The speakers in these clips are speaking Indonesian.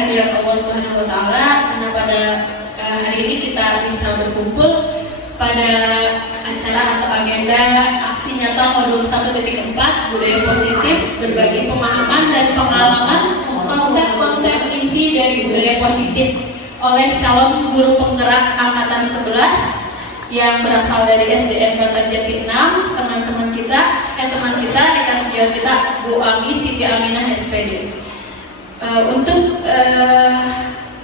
kehadirat Allah Subhanahu wa taala karena pada hari ini kita bisa berkumpul pada acara atau agenda aksi nyata modul 1.4 budaya positif, berbagi pemahaman dan pengalaman konsep-konsep inti dari budaya positif oleh calon guru penggerak angkatan 11 yang berasal dari SDN Batan Jati 6, teman kita, rekan sejawat kita, Bu Ami Siti Aminah SPD. Untuk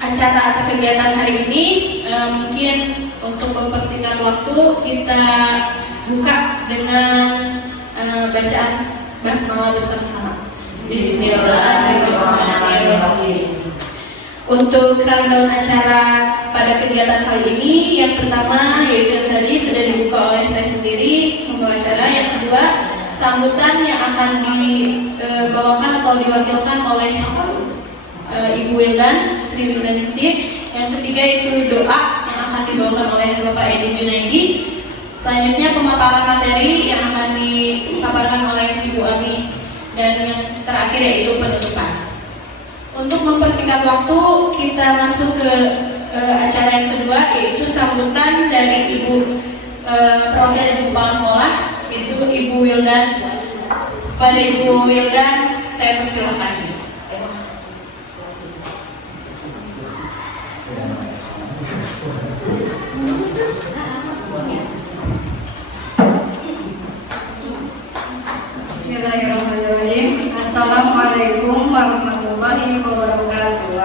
acara atau kegiatan hari ini, mungkin untuk mempersingkat waktu kita buka dengan bacaan basmalah bersama-sama. Bismillahirrahmanirrahim. Untuk rundown acara pada kegiatan kali ini, yang pertama yaitu yang tadi sudah dibuka oleh saya sendiri membawa acara. Yang kedua, sambutan yang akan dibawakan atau diwakilkan oleh Ibu Wildan, Sri Wildan Ningsih. Yang ketiga itu doa yang akan dibawakan oleh Bapak Edi Junaidi. Selanjutnya pemaparan materi yang akan dipaparkan oleh Ibu Ami. Dan yang terakhir yaitu penutupan. Untuk mempersingkat waktu, kita masuk ke acara yang kedua, yaitu sambutan dari Ibu perwakilan Ibu Kepala Sekolah, yaitu Ibu Wildan. Kepada Ibu Wildan, saya persilakan. Bismillahirrahmanirrahim. Assalamualaikum warahmatullahi wabarakatuh.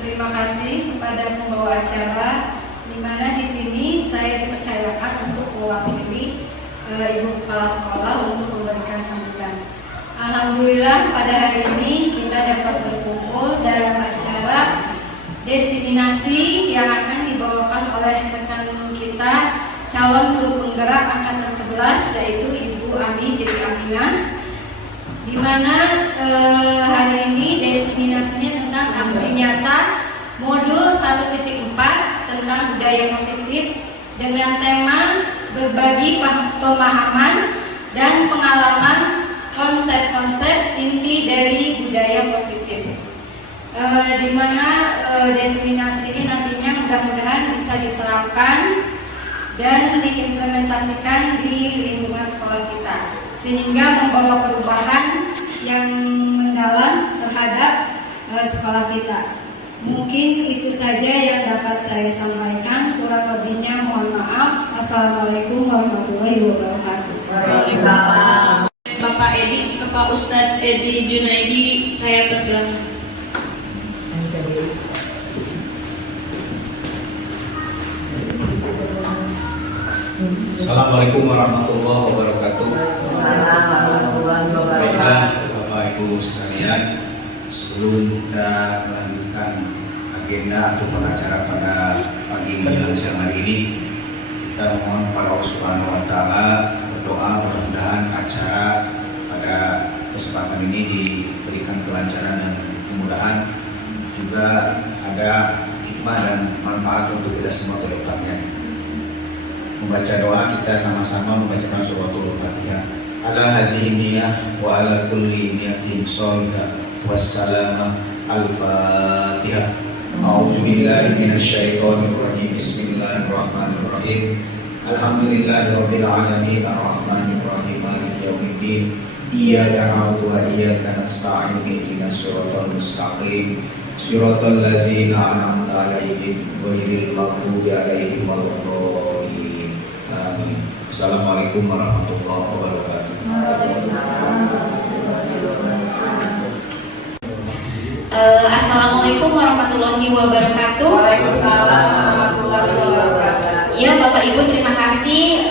Terima kasih kepada pembawa acara, di mana di sini saya dipercayakan untuk mewakili Ibu Kepala Sekolah untuk memberikan sambutan. Alhamdulillah pada hari ini kita dapat berkumpul dalam acara desiminasi yang akan dibawakan oleh rekan kita calon guru penggerak angkatan 11 yaitu Ibu Ami Siti Aminah, di mana hari ini desiminasinya tentang aksi nyata modul 1.4 tentang budaya positif dengan tema berbagi pemahaman dan pengalaman konsep-konsep inti dari budaya positif. Di mana desiminasi ini nantinya mudah-mudahan bisa diterapkan dan diimplementasikan di lingkungan sekolah kita, sehingga membawa perubahan yang mendalam terhadap sekolah kita. Mungkin itu saja yang dapat saya sampaikan, kurang lebihnya mohon maaf. Assalamualaikum warahmatullahi wabarakatuh. Waalaikumsalam. Bapak Ustadz Edi Junaidi, saya persilakan. Assalamualaikum warahmatullahi wabarakatuh. Baiklah Bapak Ibu sekalian, sebelum kita melanjutkan agenda atau acara pada pagi menjelang siang hari ini, kita mohon kepada Allah Subhanahu wa taala berdoa mudah-mudahan acara pada kesempatan ini diberikan kelancaran dan kemudahan, juga ada hikmah dan manfaat untuk kita semua ke depannya. Membaca doa, kita sama-sama membacakan suratul Fatihah. Ala hazihi niyah wa ala kulli niyatin sholihah wassalamah. Al-Fatihah. A'udzu billahi minasyaitonir rajim. Bismillahirrahmanirrahim. Alhamdulillahirabbil alamin arrahmanir rahim maliki yaumiddin. Iyyaka na'budu wa iyyaka nasta'in ihdinas siratal mustaqim. Siratal ladzina an'amta 'alaihim ghairil maghdubi 'alaihim waladdallin. Assalamualaikum warahmatullahi wabarakatuh. Assalamualaikum warahmatullahi wabarakatuh. Waalaikumsalam warahmatullahi wabarakatuh. Ya Bapak Ibu, terima kasih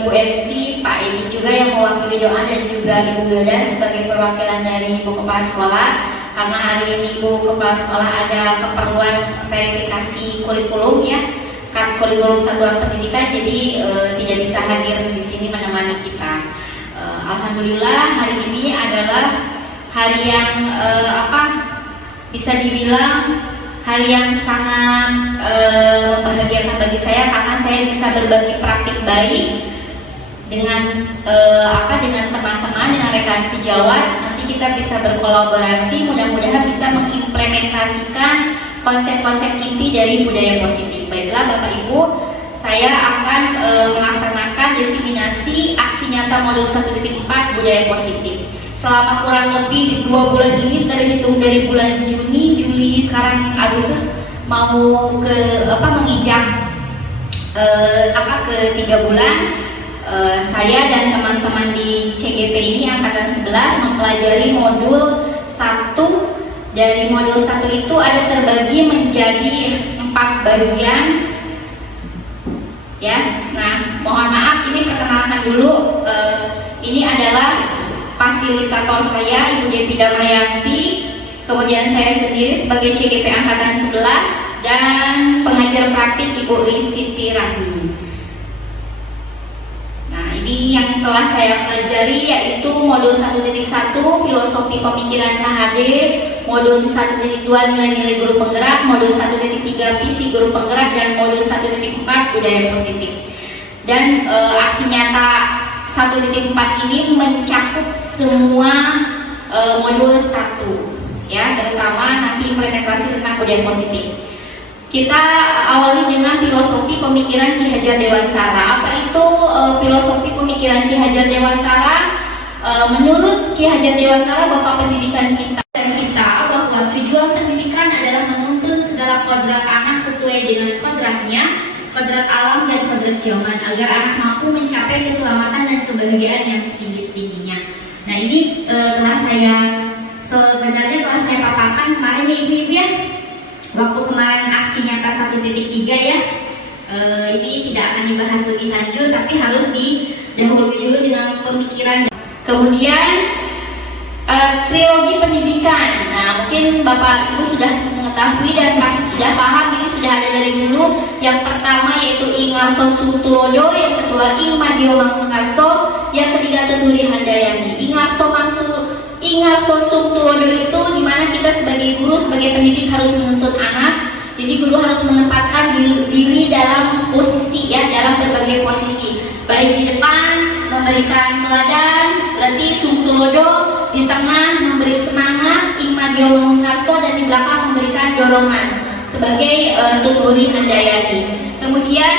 Ibu MC, Pak Edi juga yang mewakili doa, dan juga Ibu Wildan sebagai perwakilan dari Ibu Kepala Sekolah. Karena hari ini Ibu Kepala Sekolah ada keperluan verifikasi kurikulum ya, kurikulum satuan pendidikan, jadi tidak bisa hadir di sini menemani kita. Alhamdulillah hari ini adalah hari yang bisa dibilang hari yang sangat membahagiakan bagi saya, karena saya bisa berbagi praktik baik dengan teman-teman, dengan rekan sejawat, nanti kita bisa berkolaborasi, mudah-mudahan bisa mengimplementasikan konsep-konsep inti dari budaya positif. Baiklah Bapak Ibu, saya akan melaksanakan diseminasi aksi nyata modul 1.4 budaya positif. Selama kurang lebih 2 bulan ini, terhitung dari bulan Juni, Juli, sekarang Agustus mau menginjak ke 3 bulan. Saya dan teman-teman di CGP ini angkatan 11 mempelajari modul 1. Dari modul 1 itu ada terbagi menjadi 4 bagian. Ya, nah mohon maaf ini perkenalkan dulu. Ini adalah fasilitator saya Ibu Devi Damayanti, kemudian saya sendiri sebagai CGP angkatan 11 dan pengajar praktik Ibu Siti Rahmi. Nah, ini yang telah saya pelajari yaitu modul 1.1 filosofi pemikiran KHD, modul 1.2 nilai-nilai guru penggerak, modul 1.3 visi guru penggerak, dan modul 1.4 budaya positif. Dan aksi nyata 1.4 ini mencakup semua modul 1, ya, terutama nanti implementasi tentang budaya positif. Kita awali dengan filosofi pemikiran Ki Hajar Dewantara. Apa itu filosofi pemikiran Ki Hajar Dewantara? Menurut Ki Hajar Dewantara, Bapak Pendidikan kita bahwa tujuan pendidikan adalah menuntun segala kodrat anak sesuai dengan kodratnya, kodrat alam dan kodrat zaman, agar anak mampu mencapai keselamatan dan kebahagiaan yang setinggi-tingginya. Nah, ini telah saya paparkan kemarin ya ibu-ibu ya. Waktu kemarin aksi nyata 1.3 ya, ini tidak akan dibahas lebih lanjut, tapi harus didahului dulu dengan pemikiran. Kemudian trilogi pendidikan. Nah, mungkin Bapak Ibu sudah mengetahui dan pasti sudah paham, ini sudah ada dari dulu. Yang pertama yaitu Ing Arso Suturodo, yang kedua Ing Madio Mangunkarso, yang ketiga Tutuli Handayani. Ing Arso Suturodo itu dimana kita sebagai guru, sebagai pendidik harus menuntut anak. Jadi guru harus menempatkan diri dalam posisi, ya, dalam berbagai posisi. Baik di depan memberikan teladan, berarti Suturodo, di tengah memberi semangat Ing Madio Mangunkarso, dan di belakang memberikan dorongan sebagai Tuturi Handayani. Kemudian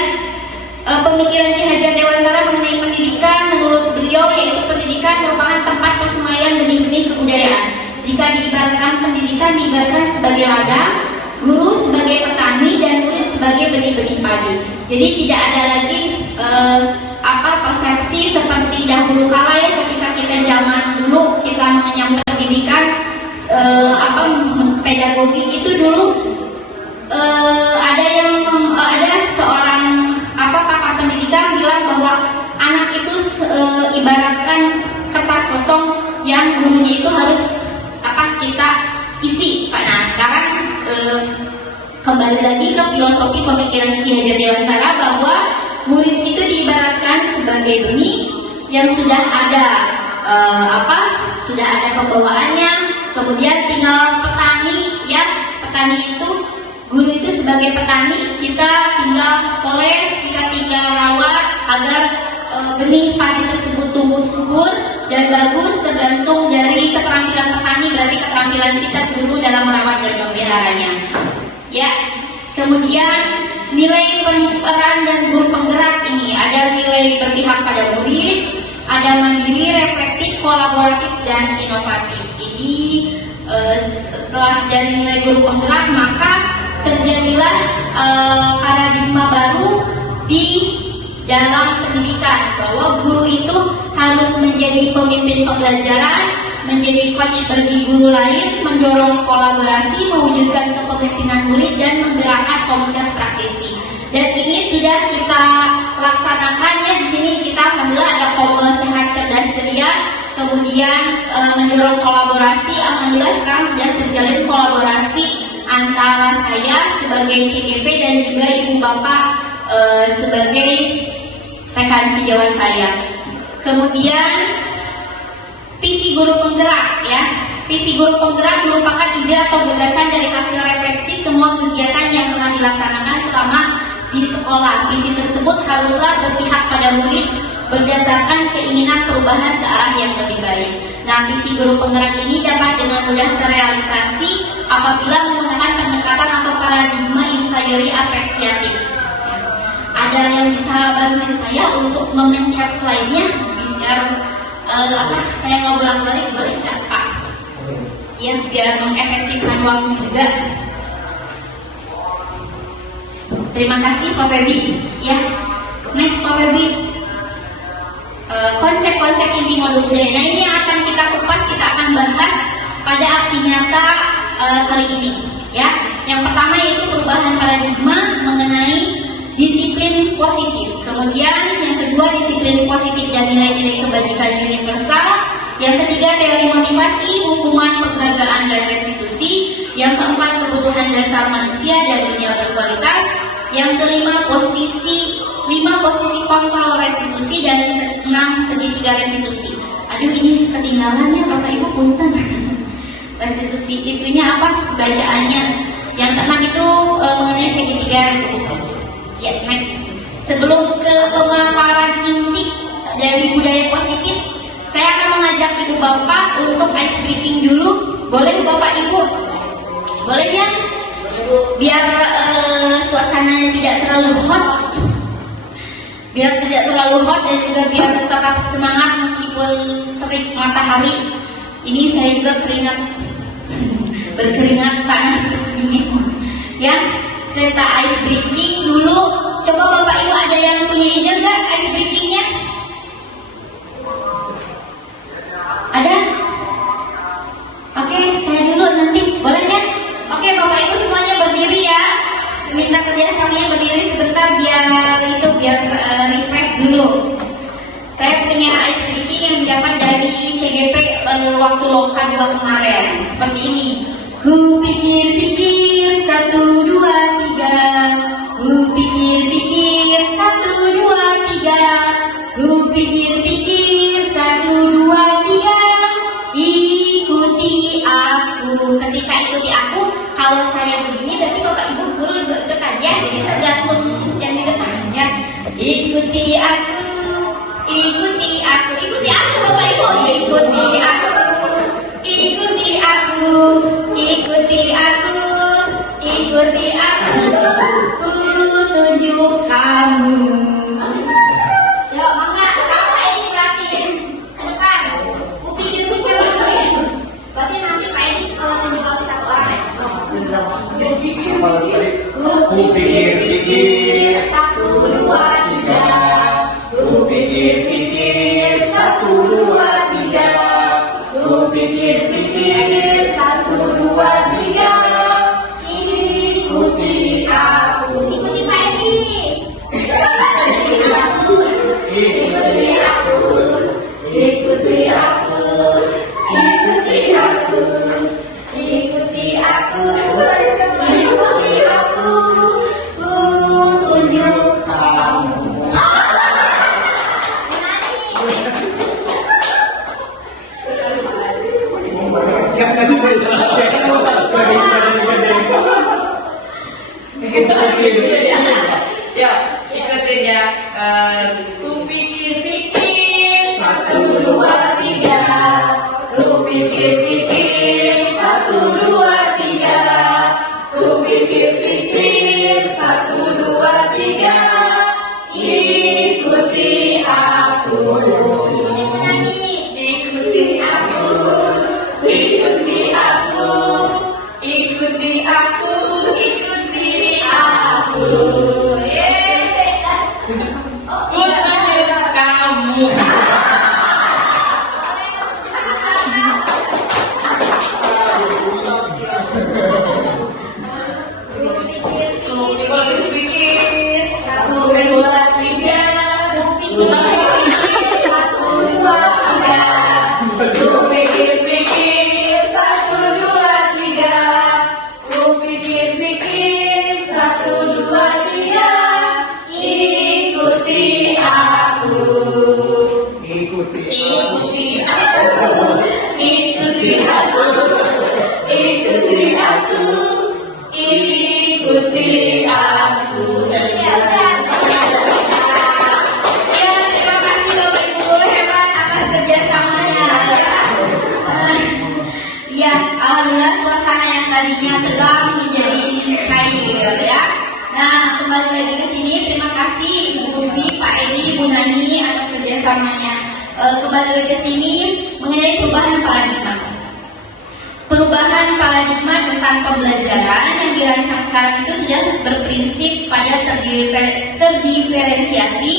pemikiran Ki Hajar Dewantara mengenai pendidikan, menurut beliau yaitu pendidikan merupakan tempat persemaian benih-benih kebudayaan. Jika diibaratkan pendidikan diibaratkan sebagai ladang, guru sebagai petani, dan murid sebagai benih-benih padi. Jadi tidak ada lagi persepsi seperti dahulu kala ya, ketika kita zaman dulu kita mengenyam pendidikan pedagogi itu dulu ada seorang pakar pendidikan bilang bahwa anak itu ibaratkan kertas kosong yang gurunya itu harus kita isi. Nah, sekarang kembali lagi ke filosofi pemikiran Ki Hajar Dewantara bahwa murid itu diibaratkan sebagai benih yang sudah ada sudah ada pembawaannya, kemudian tinggal petani, ya, petani itu, guru itu sebagai petani, kita tinggal poles, kita tinggal rawat agar benih padi tersebut tumbuh subur dan bagus, tergantung dari keterampilan petani, berarti keterampilan kita guru dalam merawat dan memeliharanya. Ya, kemudian nilai peran dan guru penggerak ini ada nilai berpihak pada murid, ada mandiri, reflektif, kolaboratif, dan inovatif. Ini setelah dari nilai guru penggerak, maka terjadilah paradigma baru di dalam pendidikan, bahwa guru itu harus menjadi pemimpin pembelajaran, menjadi coach bagi guru lain, mendorong kolaborasi, mewujudkan kepemimpinan murid, dan menggerakkan komunitas praktisi. Dan ini sudah kita laksanakan ya. Di sini kita alhamdulillah ada Komel Sehat Cerdas Ceria, kemudian mendorong kolaborasi. Alhamdulillah sekarang sudah terjalin kolaborasi antara saya sebagai CGP dan juga ibu bapak sebagai rekan sejawat saya. Kemudian visi guru penggerak ya. Visi guru penggerak merupakan ide atau gagasan dari hasil refleksi semua kegiatan yang telah dilaksanakan selama di sekolah. Visi tersebut haruslah berpihak pada murid, berdasarkan keinginan perubahan ke arah yang lebih baik. Nah, visi guru penggerak ini dapat dengan mudah terrealisasi apabila menggunakan pendekatan atau paradigma inquiry apresiatif. Ada yang bisa bantuin saya untuk memencet slide-nya biar saya ngobrol balik boleh nggak Pak? Ya, biar mengefektifkan waktu juga. Terima kasih Pak Febi. Ya, next Pak Febi. Konsep-konsep inti modul budaya. Nah, ini yang akan kita kupas, kita akan bahas pada aksi nyata kali ini. Ya, yang pertama yaitu perubahan paradigma mengenai disiplin positif. Kemudian yang kedua disiplin positif dan nilai-nilai kebajikan universal. Yang ketiga teori motivasi, hukuman, penghargaan dan restitusi. Yang keempat kebutuhan dasar manusia dan dunia berkualitas. Yang kelima lima posisi kontrol restitusi dan 6 segitiga restitusi. Aduh, ini ketinggalannya Bapak Ibu punten. Restitusi itunya apa? Bacaannya. Yang keenam itu mengenai segitiga restitusi. Ya, next. Sebelum ke pemaparan inti dari budaya positif, saya akan mengajak Ibu Bapak untuk ice breaking dulu. Boleh Bapak Ibu? Boleh ya? Biar suasananya tidak terlalu hot. Biar tidak terlalu hot dan juga biar tetap semangat meskipun terik matahari. Ini saya juga berkeringat panas dingin. Ya, kita ice breaking dulu. Coba Bapak Ibu ada yang punya ide nggak ice breakingnya? Ada? Oke, saya dulu nanti. Boleh ya? Oke, Bapak Ibu semuanya berdiri ya. Minta kerjasamanya berdiri sebentar biar refresh dulu. Saya punya ice breaking yang didapat dari CGP waktu loka 2 kemarin. Seperti ini. Ku pikir-pikir 1, 2, 3. Ku pikir-pikir 1, 2, 3. Ku pikir-pikir 1, 2, 3. Ikuti aku. Ketika ikuti aku, kalau saya begini berarti Bapak Ibu guru ikut aja. Jadi tergantung yang di depannya. Ikuti aku, ikuti aku, ikuti aku Bapak Ibu. Ikuti aku, ikuti aku, ikuti aku, ikuti aku. Ku tunjuk kamu. Yuk, mangga, kamu ini berarti ke depan. Ku pikir-pikir dulu. Berarti nanti Pak Edi tunjuk lagi satu orang ya. Ku pikir-pikir 1, 2, 3. Ku pikir-pikir 1, 2, 3. Ku pikir-pikir 1, 2, 3. Ikuti aku. Ikuti Pak Edi. Ikuti aku. Ikuti aku. Ikuti aku. Ikuti aku. Ikuti aku. Ikuti aku. Ku tunjuk kamu. Ya, ikutin ya. Ku pikir-pikir 1, 2, 3. Ku pikir-pikir 1, 2, 3. Ku pikir-pikir 1, 2, 3. Ikuti aku. Ikuti aku. Ikuti aku. Ikuti aku. Ikuti aku. Untuk kamu. Ikuti aku. Ya, terima kasih kembali lagi ke sini. Terima kasih Ibu Ruby, Pak Edi, Ibu Nani atas kerjasamanya. Kembali lagi ke sini mengenai perubahan paradigma. Perubahan paradigma tentang pembelajaran yang dirancang sekarang itu sudah berprinsip pada terdiferensiasi,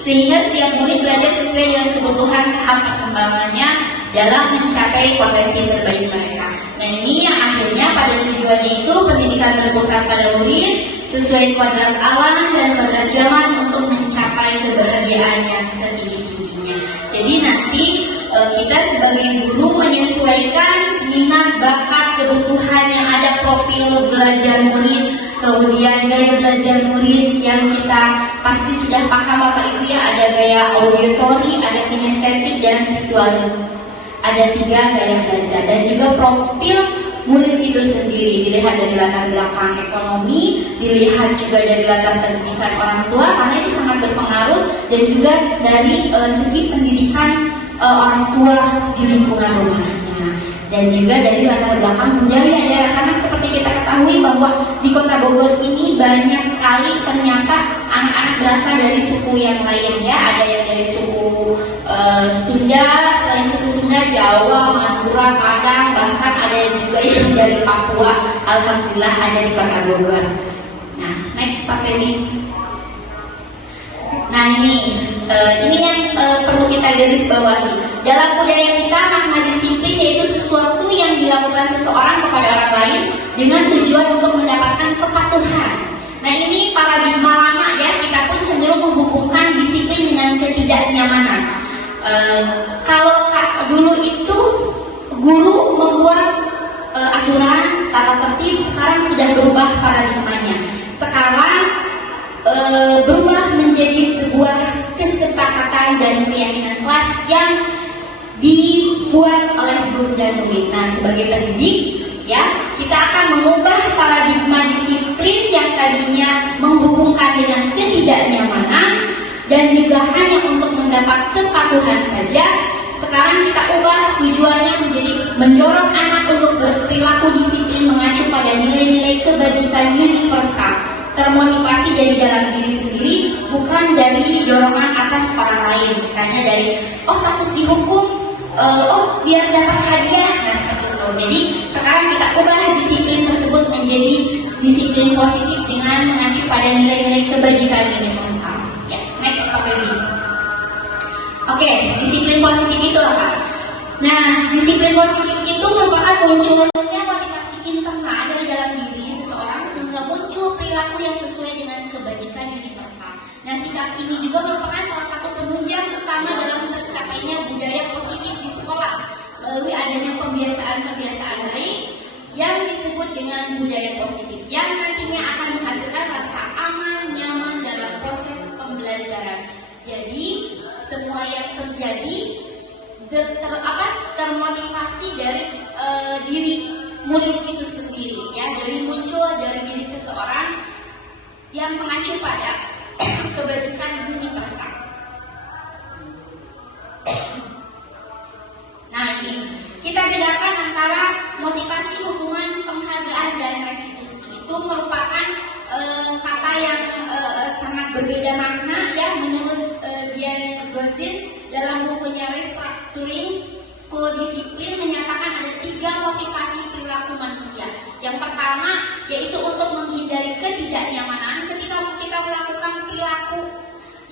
sehingga setiap murid belajar sesuai dengan kebutuhan tahap perkembangannya dalam mencapai potensi terbaik mereka. Nah, ini yang akhirnya pada tujuannya itu pendidikan berpusat pada murid sesuai kuadrat alam dan kuadrat zaman untuk mencapai kebahagiaan yang setinggi-tingginya. Jadi nanti kita sebagai guru menyesuaikan minat, bakat, kebutuhan yang ada, profil belajar murid, kemudian gaya belajar murid yang kita pasti sudah paham Bapak Ibu ya, ada gaya auditory, ada kinestetik, dan visual. Ada 3 gaya belajar, dan juga profil murid itu sendiri dilihat dari latar belakang ekonomi, dilihat juga dari latar pendidikan orang tua, karena itu sangat berpengaruh, dan juga dari segi pendidikan orang tua di lingkungan rumahnya, dan juga dari latar belakang budaya ya, karena seperti kita ketahui bahwa di Kota Bogor ini banyak sekali ternyata anak-anak berasal dari suku yang lain ya, ada yang dari suku Sunda, selain suku Sunda, Jawa, Madura, Padang, bahkan ada yang juga yang dari Papua. Alhamdulillah ada di Kota Bogor. Nah, next Pak Feli. Nah ini yang perlu kita garis bawahi. Dalam budaya kita, makna disiplin yaitu sesuatu yang dilakukan seseorang kepada orang lain dengan tujuan untuk mendapatkan kepatuhan. Nah ini paradigma lama ya, kita pun cenderung menghubungkan disiplin dengan ketidaknyamanan. Kalau dulu itu guru membuat aturan, tata tertib, sekarang sudah berubah paradigmanya. Sekarang berubah menjadi sebuah kesepakatan dan keyakinan kelas yang dibuat oleh guru dan murid. Nah, sebagai pendidik, ya, kita akan mengubah paradigma disiplin yang tadinya menghubungkan dengan ketidaknyamanan dan juga hanya untuk mendapat kepatuhan saja. Sekarang kita ubah tujuannya menjadi mendorong anak untuk berperilaku disiplin mengacu pada nilai-nilai kebajikan universal, termotivasi dari dalam diri sendiri, bukan dari dorongan atas orang lain. Misalnya dari, oh takut dihukum, oh biar dapat hadiah, nah seperti itu. Jadi sekarang kita ubah disiplin tersebut menjadi disiplin positif dengan mengacu pada nilai-nilai kebajikan universal. Ya, next Pak Feby. Oke, disiplin positif itu apa? Nah, disiplin positif itu merupakan munculnya motivasi internal dari dalam diri seseorang sehingga muncul perilaku yang sesuai dengan kebajikan universal. Nah, sikap ini juga merupakan salah satu penunjang utama dalam tercapainya budaya positif di sekolah melalui adanya pembiasaan-pembiasaan baik yang disebut dengan budaya positif yang nantinya akan menghasilkan rasa aman, nyaman dalam proses pembelajaran. Jadi, semua yang terjadi termotivasi dari diri murid itu sendiri ya, dari muncul dari diri seseorang yang mengacu pada kebajikan universal. Nah ini kita bedakan antara motivasi, hukuman, penghargaan, dan restitusi. Itu merupakan kata yang sangat berbeda makna ya, menurut Diane Gossin dalam bukunya Restructuring School Discipline menyatakan ada 3 motivasi perilaku manusia. Yang pertama yaitu untuk menghindari ketidaknyamanan ketika kita melakukan perilaku.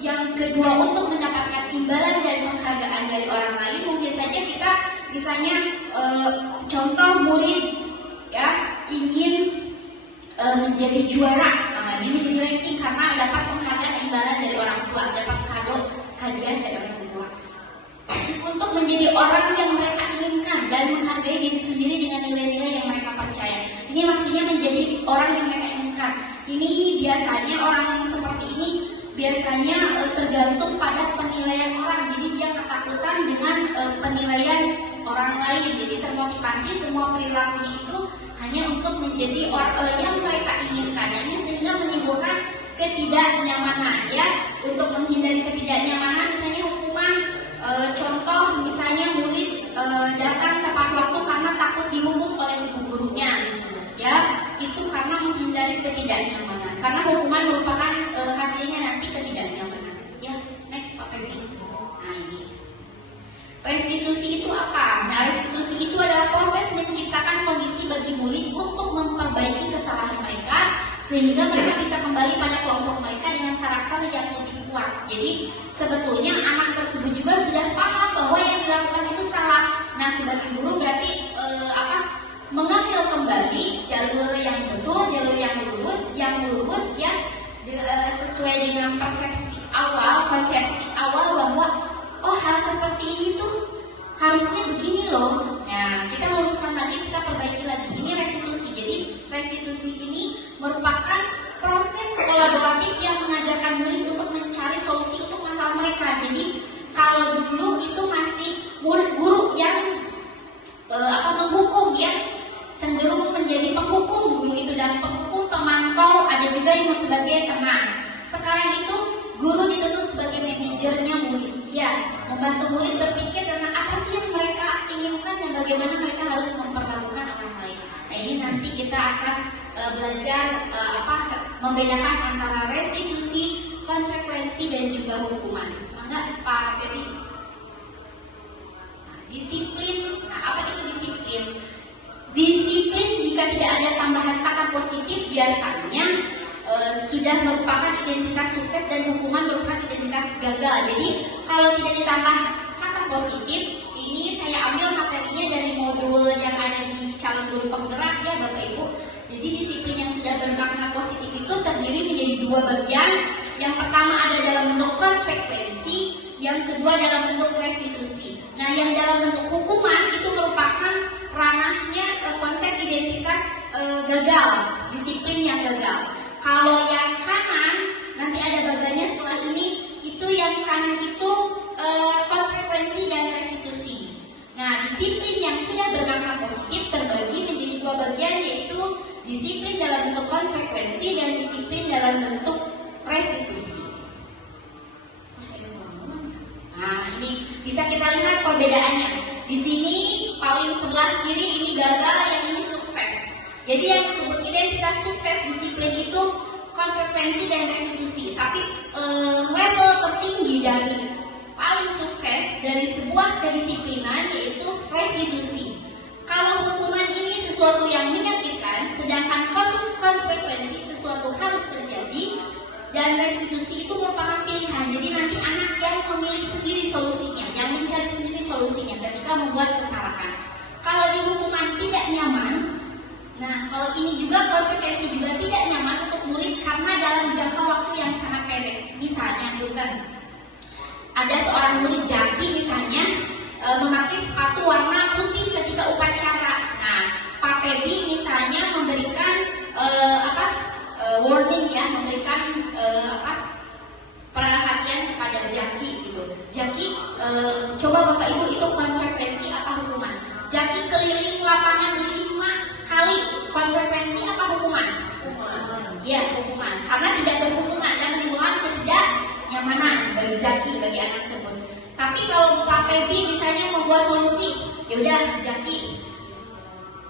Yang kedua untuk mendapatkan imbalan dan penghargaan dari orang lain. Mungkin saja kita misalnya contoh murid ya ingin menjadi juara, ini menjadi ranking karena dapat penghargaan imbalan dari orang tua, dapat kado hadiah dari orang tua. Untuk menjadi orang yang mereka inginkan dan menghargai diri sendiri dengan nilai-nilai yang mereka percaya. Ini maksudnya menjadi orang yang mereka inginkan. Ini biasanya orang seperti ini biasanya tergantung pada penilaian orang. Jadi dia ketakutan dengan penilaian orang lain. Jadi termotivasi semua perilakunya itu hanya untuk menjadi orang yang mereka inginkan. Ini sehingga menimbulkan ketidaknyamanan ya. Untuk menghindari ketidaknyamanan misalnya hukuman, contoh misalnya murid datang tepat waktu karena takut dihukum oleh ibu gurunya ya, itu karena menghindari ketidaknyamanan. Karena hukuman merupakan Restitusi itu apa? Nah, restitusi itu adalah proses menciptakan kondisi bagi murid untuk memperbaiki kesalahan mereka sehingga mereka bisa kembali pada kelompok mereka dengan karakter yang lebih kuat. Jadi sebetulnya anak tersebut juga sudah paham bahwa yang dilakukan itu salah. Nah, sebagai guru berarti mengambil kembali jalur yang betul, jalur yang lurus ya, sesuai dengan persepsi awal, konsepsi awal bahwa oh hal seperti ini tuh harusnya begini loh. Nah, kita luruskan lagi, kita perbaiki lagi. Ini restitusi. Jadi restitusi ini merupakan proses kolaboratif yang mengajarkan murid untuk mencari solusi untuk masalah mereka. Jadi kalau dulu itu masih guru yang menghukum ya, cenderung menjadi penghukum guru itu, dan penghukum, pemantau, ada juga yang sebagai teman. Sekarang itu guru dituntut sebagai manajernya murid, ya, membantu murid berpikir tentang apa sih yang mereka inginkan dan bagaimana mereka harus memperlakukan orang lain. Nah, ini nanti kita akan belajar membedakan antara restitusi, konsekuensi dan juga hukuman. Mangga Pak Febri. Disiplin. Nah, apa itu disiplin? Disiplin jika tidak ada tambahan kata positif biasanya sudah merupakan identitas sukses, dan hukuman merupakan identitas gagal. Jadi kalau tidak ditambah kata positif, ini saya ambil materinya dari modul yang ada di calon guru penggerak ya Bapak Ibu. Jadi disiplin yang sudah bermakna positif itu terdiri menjadi dua bagian. Yang pertama ada dalam bentuk konsekuensi, yang kedua dalam bentuk restitusi. Nah, yang dalam bentuk hukuman itu merupakan ranahnya konsep identitas gagal, disiplin yang gagal. Kalau yang kanan, nanti ada bagiannya setelah ini, itu yang kanan itu konsekuensi dan restitusi. Nah, disiplin yang sudah bermakna positif terbagi menjadi dua bagian, yaitu disiplin dalam bentuk konsekuensi dan disiplin dalam bentuk restitusi. Nah, ini bisa kita lihat perbedaannya. Di sini paling sebelah kiri ini gagal, yang ini sukses. Jadi yang disebut identitas sukses, disiplin itu konsekuensi dan restitusi. Tapi level tertinggi dari paling sukses dari sebuah kedisiplinan yaitu restitusi. Kalau hukuman ini sesuatu yang menyakitkan, sedangkan konsekuensi sesuatu harus terjadi, dan restitusi itu merupakan pilihan. Jadi nanti anak yang memilih sendiri solusinya, yang mencari sendiri solusinya ketika membuat kesalahan. Kalau di hukuman tidak nyaman, nah kalau ini juga konsekuensi juga tidak nyaman untuk murid karena dalam jangka waktu yang sangat pendek. Misalnya, ada seorang murid Jaki misalnya memakai sepatu warna putih ketika upacara. Nah, Pak Feby misalnya memberikan warning ya, memberikan perhatian kepada Jaki gitu. Jaki, coba Bapak Ibu itu konsekuensi apa hukuman? Jaki keliling lapangan 5 kali, konsekuensi apa hukuman? Iya, hukuman. Karena tidak berhukuman dan menimbulkan ketidaknyamanan bagi Jaki, bagi anak tersebut. Tapi kalau Pak Feby misalnya membuat solusi, ya udah Jaki,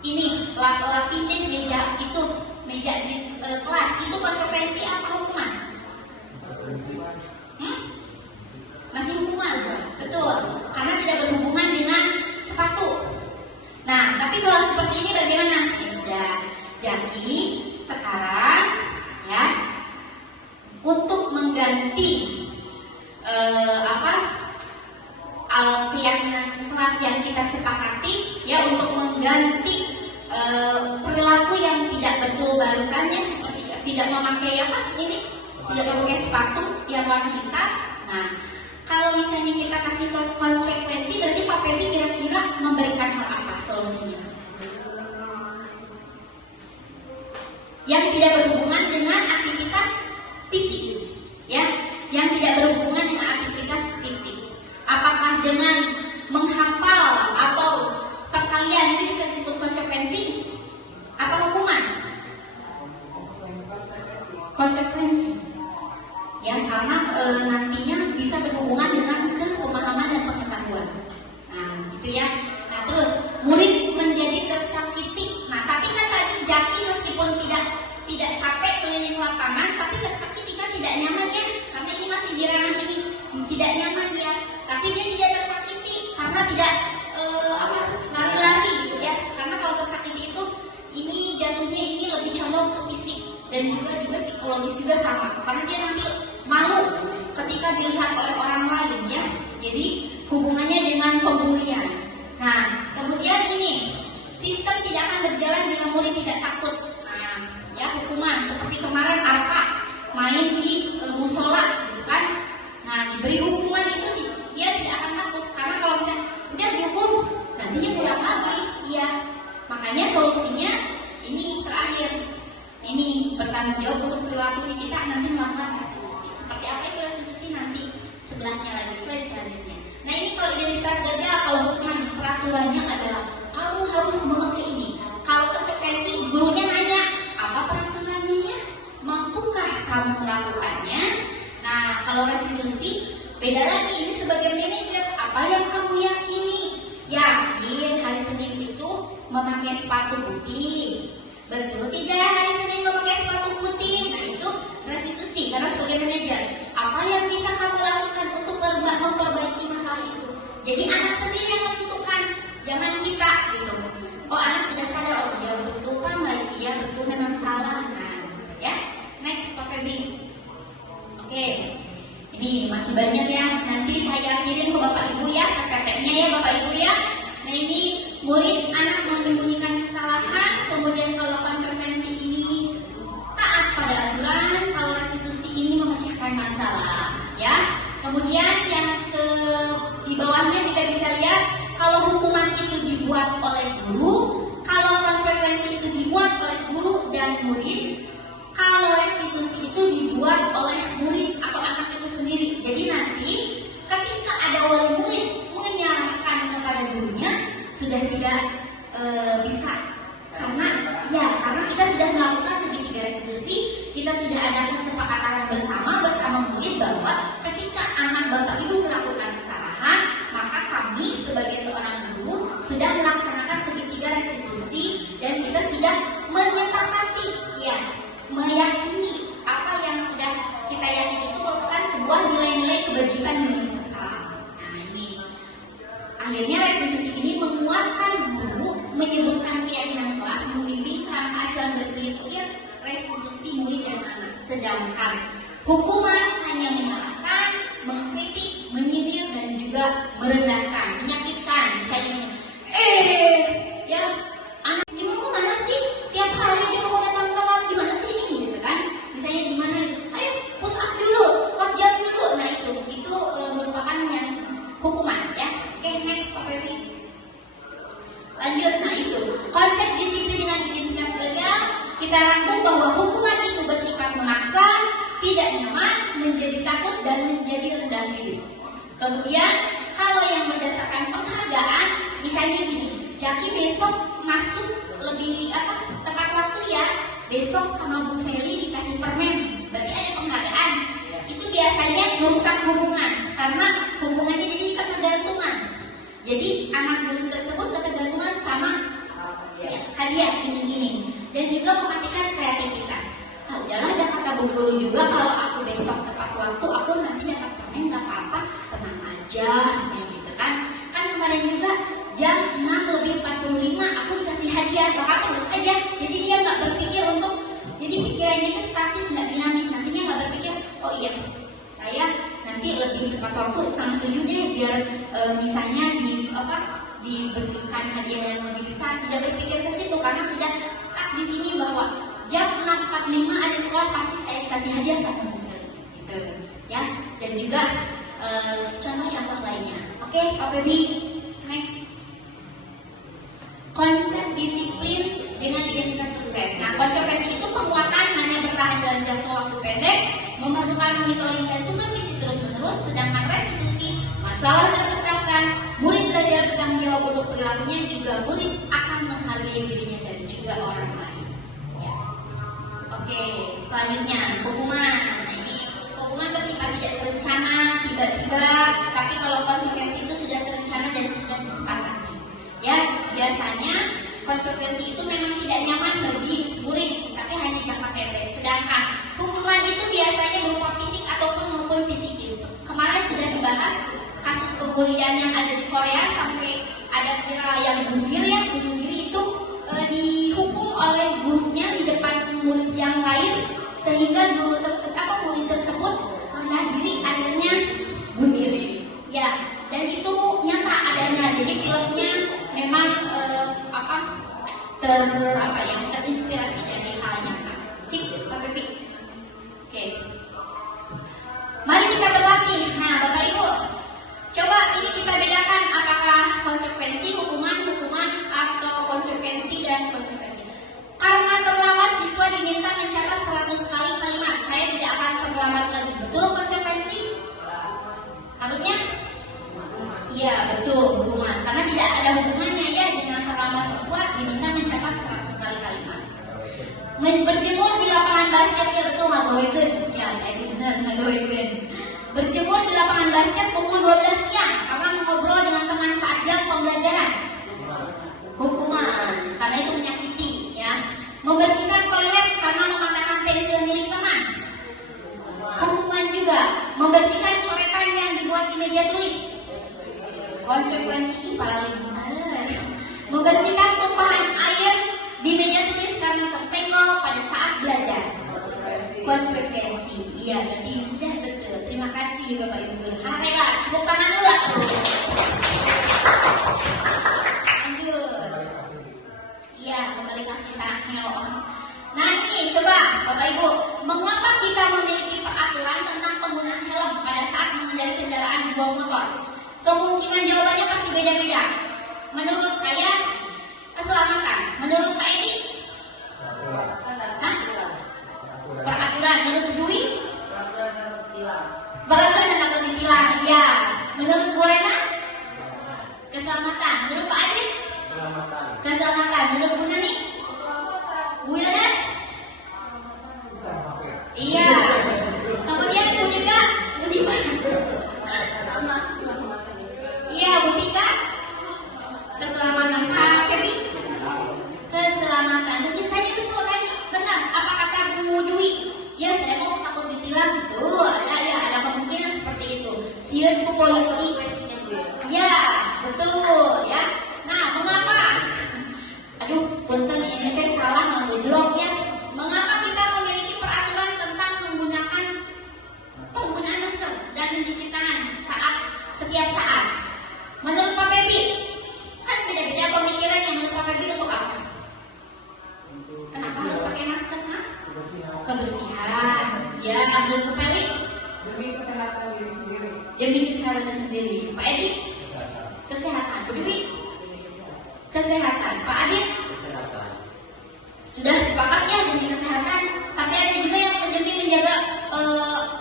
ini lapin deh meja di kelas, itu konsekuensi apa hukuman? Masih hukuman, betul, karena tidak berhubungan dengan sepatu. Nah, tapi kalau seperti ini bagaimana? Ya sudah, jadi sekarang ya untuk mengganti keyakinan kelas yang kita sepakati ya, untuk mengganti perilaku yang tidak betul barusannya, seperti tidak memakai tidak memakai sepatu yang warna hitam. Nah, kalau misalnya kita kasih konsekuensi, berarti Pak Feby kira-kira memberikan hal apa solusinya? Yang tidak berhubungan dengan aktivitas fisik, ya, yang tidak berhubungan dengan aktivitas fisik. Apakah dengan menghafal atau perkalian itu bisa disebut konsekuensi? Apa hukuman? Konsekuensi. Ya, karena nantinya bisa berhubungan dengan pemahaman dan pengetahuan. Nah, gitu ya. Nah, terus murid menjadi tersakiti. Nah, tapi kan tadi Jaki meskipun tidak capek keliling lapangan, tapi tersakiti kan, tidak nyaman ya, karena ini masih di ranah ini, tidak nyaman ya. Tapi dia tidak tersakiti karena dilihat oleh orang lain ya. Jadi hubungannya dengan pembulian. Nah, kemudian ini sistem tidak akan berjalan bila murid tidak takut. Nah, ya hukuman seperti kemarin Arka main di musola gitu kan. Nah, diberi hukuman itu dia tidak akan takut karena kalau misalnya udah dihukum nantinya pulang lagi. Iya. Makanya solusinya ini terakhir. Ini bertanggung jawab untuk perilakunya kita nanti melakukan restitusi. Seperti apa itu restitusi nanti sebelahnya lagi slide selanjutnya. Nah, ini kalau identitas gagal, kalau bukan peraturannya adalah kamu harus memakai ini. Kalau konsekuensi gurunya nanya apa peraturannya ya? Mampukah kamu melakukannya? Nah, kalau restitusi beda lagi. Ini sebagai manajer apa yang kamu yakini? Yakin hari Senin itu memakai sepatu putih? Betul tidak hari Senin memakai sepatu putih? Nah, itu restitusi karena sebagai manajer apa yang bisa kamu lakukan untuk memperbaiki masalah itu. Jadi anak sendiri yang menentukan, jangan kita gitu. Oh, anak sudah sadar, oh iya betul kan, iya betul memang salah. Nah, ya next Pak Febi. Oke, ini masih banyak ya. Nanti saya kirim ke Bapak Ibu ya, PPT-nya ya Bapak Ibu ya. Nah, ini murid anak menyembunyikan kesalahan, kemudian kalau konsekuensi ini taat pada aturan, kalau restitusi ini memecahkan masalah, ya. Kemudian yang di bawahnya kita bisa lihat kalau hukuman itu dibuat oleh guru, kalau konsekuensi itu dibuat oleh guru dan murid, kalau restitusi itu dibuat oleh murid atau anak itu sendiri. Jadi nanti ketika ada wali murid menyalahkan kepada gurunya sudah tidak bisa karena kita sudah melakukan segitiga restitusi, kita sudah ada kesepakatan bersama murid bahwa ketika anak Bapak Ibu melakukan kesalahan, maka kami sebagai seorang guru sudah melaksanakan segitiga restitusi dan kita sudah menyepakati ya, meyakini apa yang sudah kita yakini itu merupakan sebuah nilai-nilai kebajikan universal. Nah, ini akhirnya restitusi ini menguatkan guru, menyebutkan keyakinan kelas, membimbing kerangka acuan berpikir restitusi murid dan anak. Sedangkan hukuman hanya menyalahkan, mengkritik, menyindir dan juga merendahkan, menyakitkan. Misalnya, ya anak kamu mana sih? Tiap hari dia mau datang telat, gimana sih ini? Gitu kan? Misalnya gimana? Ayo push up dulu, squat jump dulu. Nah itu merupakan yang hukuman ya. Oke, next Pak Febi. Lanjut, nah itu konsep disiplin dengan identitas gagal. Kita rangkum bahwa hukuman itu bersifat memaksa, tidak nyaman, menjadi takut dan menjadi rendah diri. Kemudian kalau yang berdasarkan penghargaan, misalnya gini, Jaki besok masuk lebih tepat waktu ya, besok sama Bu Feli dikasih permen, berarti ada penghargaan. Itu biasanya merusak hubungan karena hubungannya jadi ketergantungan. Jadi anak murid tersebut ketergantungan sama ya, hadiah ini dan juga mematikan kreativitas. Nah, udahlah ada kata Bu Guru juga kalau aku besok tepat waktu aku nanti dapat permen nggak apa-apa, tenang aja misalnya gitu kan. Kan kemarin juga jam 6:45 aku dikasih hadiah, maka terus aja. Jadi dia nggak berpikir untuk, jadi pikirannya itu statis, nggak dinamis. Nantinya nggak berpikir, oh iya saya nanti lebih tepat waktu 6:30 deh biar misalnya diberikan hadiah yang lebih besar. Tidak berpikir ke situ karena sudah stuck di sini bahwa jam 6:45 ada sekolah pasti saya kasih hadiah satu mobil gitu ya. Dan juga contoh-contoh lainnya. Oke, Pak Febi, next. Konsep disiplin dengan identitas sukses. Nah, konsekuensi itu penguatan hanya bertahan dalam jangka waktu pendek, memerlukan monitoring dan supervisi terus-menerus, sedangkan restitusi masalah terbesarkan, murid belajar bertanggung jawab untuk perilakunya, juga murid akan menghargai dirinya dan juga orang lain. Ya. Oke, selanjutnya hukuman. Nah, ini hukuman bersifat tidak terencana, tiba-tiba, tapi kalau konsekuensi itu sudah terencana dan sudah disepakati. Ya, biasanya konsekuensi itu memang tidak nyaman bagi murid, tapi hanya jangka pendek. Sedangkan hukuman itu biasanya berupa fisik maupun psikis. Kemarin sudah dibahas kasus pembulian yang ada di Korea sampai ada viral yang bunuh diri itu dihukum oleh gurunya di depan murid yang lain sehingga murid tersebut rendah diri, akhirnya terinspirasi dari hal yang nyata. Sip, Pak Pepi. Oke. Mari kita berlatih. Nah, Bapak Ibu, coba ini kita bedakan apakah konsekuensi hukuman atau konsekuensi dan konsekuensi. Karena terlambat siswa diminta mencatat 100 kali kalimat. Saya tidak akan terlambat lagi. Betul konsekuensi? Harusnya? Iya, betul hukuman. Karena tidak ada hubungannya ya dengan terlambat siswa diminta mencatat 100 kali kalimat. Berjemur di lapangan basket, ya betul, ngagowekeun. Ya, itu benar, ngagowekeun. Berjemur di lapangan basket pukul 12 siang karena mengobrol dengan teman saat jam pembelajaran. Hukuman, karena itu menyakiti ya. Membersihkan toilet karena mematahkan pensil milik teman. Hukuman juga. Membersihkan coretan yang dibuat di meja tulis. Konsekuensi paling membersihkan tumpahan air di meja tulis karena tersenggol pada saat belajar. Konsekuensi, iya, berarti ini sudah betul. Terima kasih Bapak Ibu Guru. Harap hebat, tepuk tangan dulu. Lanjut. Iya, kembali kasih saatnya. Nah ini coba Bapak Ibu, mengapa kita memiliki peraturan tentang penggunaan helm pada saat mengendarai kendaraan di bawah motor? Kemungkinan jawabannya pasti beda-beda. Menurut saya, keselamatan. Menurut Pak Edi? Peraturan. Menurut Bu Dwi? Peraturan dan takut ditilang. Ya. Menurut Bu Rena? Keselamatan. Menurut Pak Adit? Keselamatan. Menurut Bu Nani? Bu Wilda? Iya. Kemudian Bu Nika? Bu Tika? Iya, Bu Tika? Keselamatan. Pak Kebi? Keselamatan. Mungkin saya betul tadi. Benar. Apa kata Bu Dwi? Ya, saya mau takut ditilang. Tuh, ada kemungkinan seperti itu. Sieun ku polisi. Ya, betul ya. Nah, mengapa? Aduh, punten ini teh salah ngejlok ya. Mengapa kita memiliki peraturan tentang menggunakan penggunaan masker dan mencuci tangan setiap saat? Menurut Pak Pebi, kan beda-beda pemikirannya. Menurut Pak Pebi untuk apa? Kenapa harus pakai masker? Nah? Kebersihan. Ya, menurut Pak Pebi? Demi kesehatan diri sendiri. Demi kesehatan sendiri. Pak Edi? Kesehatan. Bu Dewi? Kesehatan. Pak Adit? Sudah sepakat ya demi kesehatan. Tapi ada juga yang demi menjaga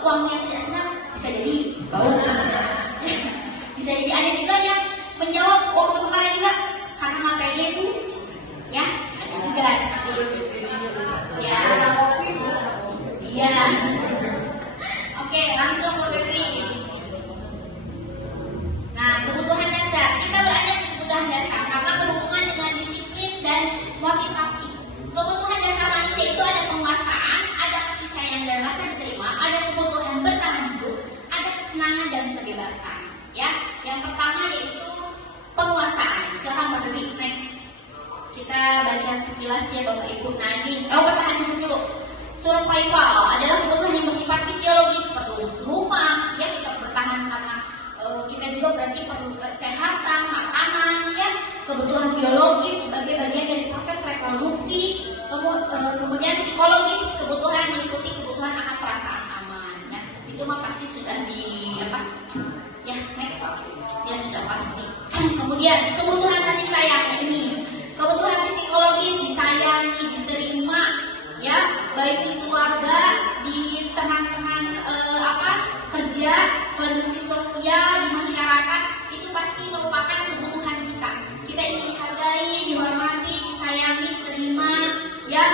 uangnya tidak senang. Bisa jadi bau. Bisa jadi ada juga yang menjawab waktu kemarin juga karena nggak pede Bu. Ya, ada juga seperti itu. Ya. Iya. Oke, langsung ke Febri. Nah, kebutuhan dasar. Kita berada di kebutuhan dasar karena berhubungan dengan disiplin dan motivasi. Kebutuhan dasar manusia itu ada penguasaan, ada kasih sayang dan rasa diterima, ada kebutuhan bertahan hidup, ada kesenangan dan kebebasan. Ya, yang pertama yaitu penguasaan. Silakan Pak Dewi, next. Kita baca sekilas ya Bapak Ibu. Nah ini, bertahan hidup dulu. Survival adalah kebutuhan yang bersifat fisiologis, perlu rumah, ya kita bertahan karena kita juga berarti perlu kesehatan, makanan, ya kebutuhan biologis sebagai bagian dari proses reproduksi, kemudian psikologis, kebutuhan meliputi kebutuhan akan perasaan aman, ya itu mah pasti sudah ya next, ya sudah pasti. Kemudian kebutuhan kasih sayang ini, kebutuhan psikologis disayangi, diterima, ya baik di keluarga, di teman-teman kerja, kondisi sosial di masyarakat itu pasti merupakan kebutuhan kita. Kita ingin dihargai, dihormati, disayangi, diterima, ya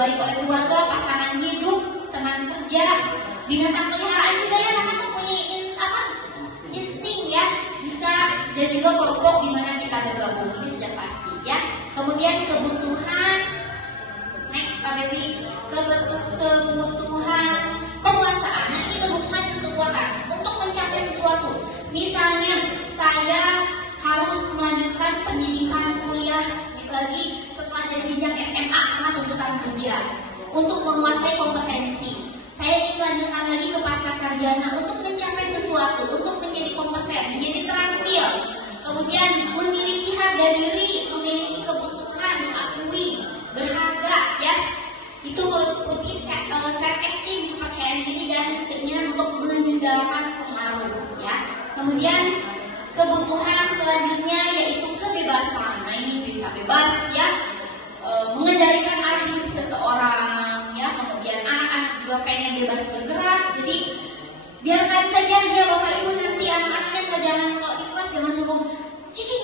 baik oleh keluarga, pasangan hidup, teman kerja, binatang peliharaan juga ya karena mempunyai insting ya bisa dan juga kelompok di mana kita bergabung ini sudah pasti ya. Kemudian kebutuhan next Pak Dewi, kebutuhan penguasaan. Nah ini berhubungan dengan kekuatan untuk mencapai sesuatu. Misalnya saya harus melanjutkan pendidikan kuliah lagi setelah dari jenjang SMA karena tuntutan kerja untuk menguasai kompetensi. Saya ingin melanjutkan lagi ke pasca sarjana untuk mencapai sesuatu, untuk menjadi kompeten, menjadi terampil. Kemudian memiliki harga diri, memiliki kebutuhan kemudian kebutuhan selanjutnya yaitu kebebasan. Nah ini bisa bebas ya, mengendalikan arah hidup seseorang ya. Kemudian anak-anak juga pengen bebas bergerak, jadi biarkan saja dia bapak ibu nanti anak-anaknya jangan kalau di kelas jangan suruh cici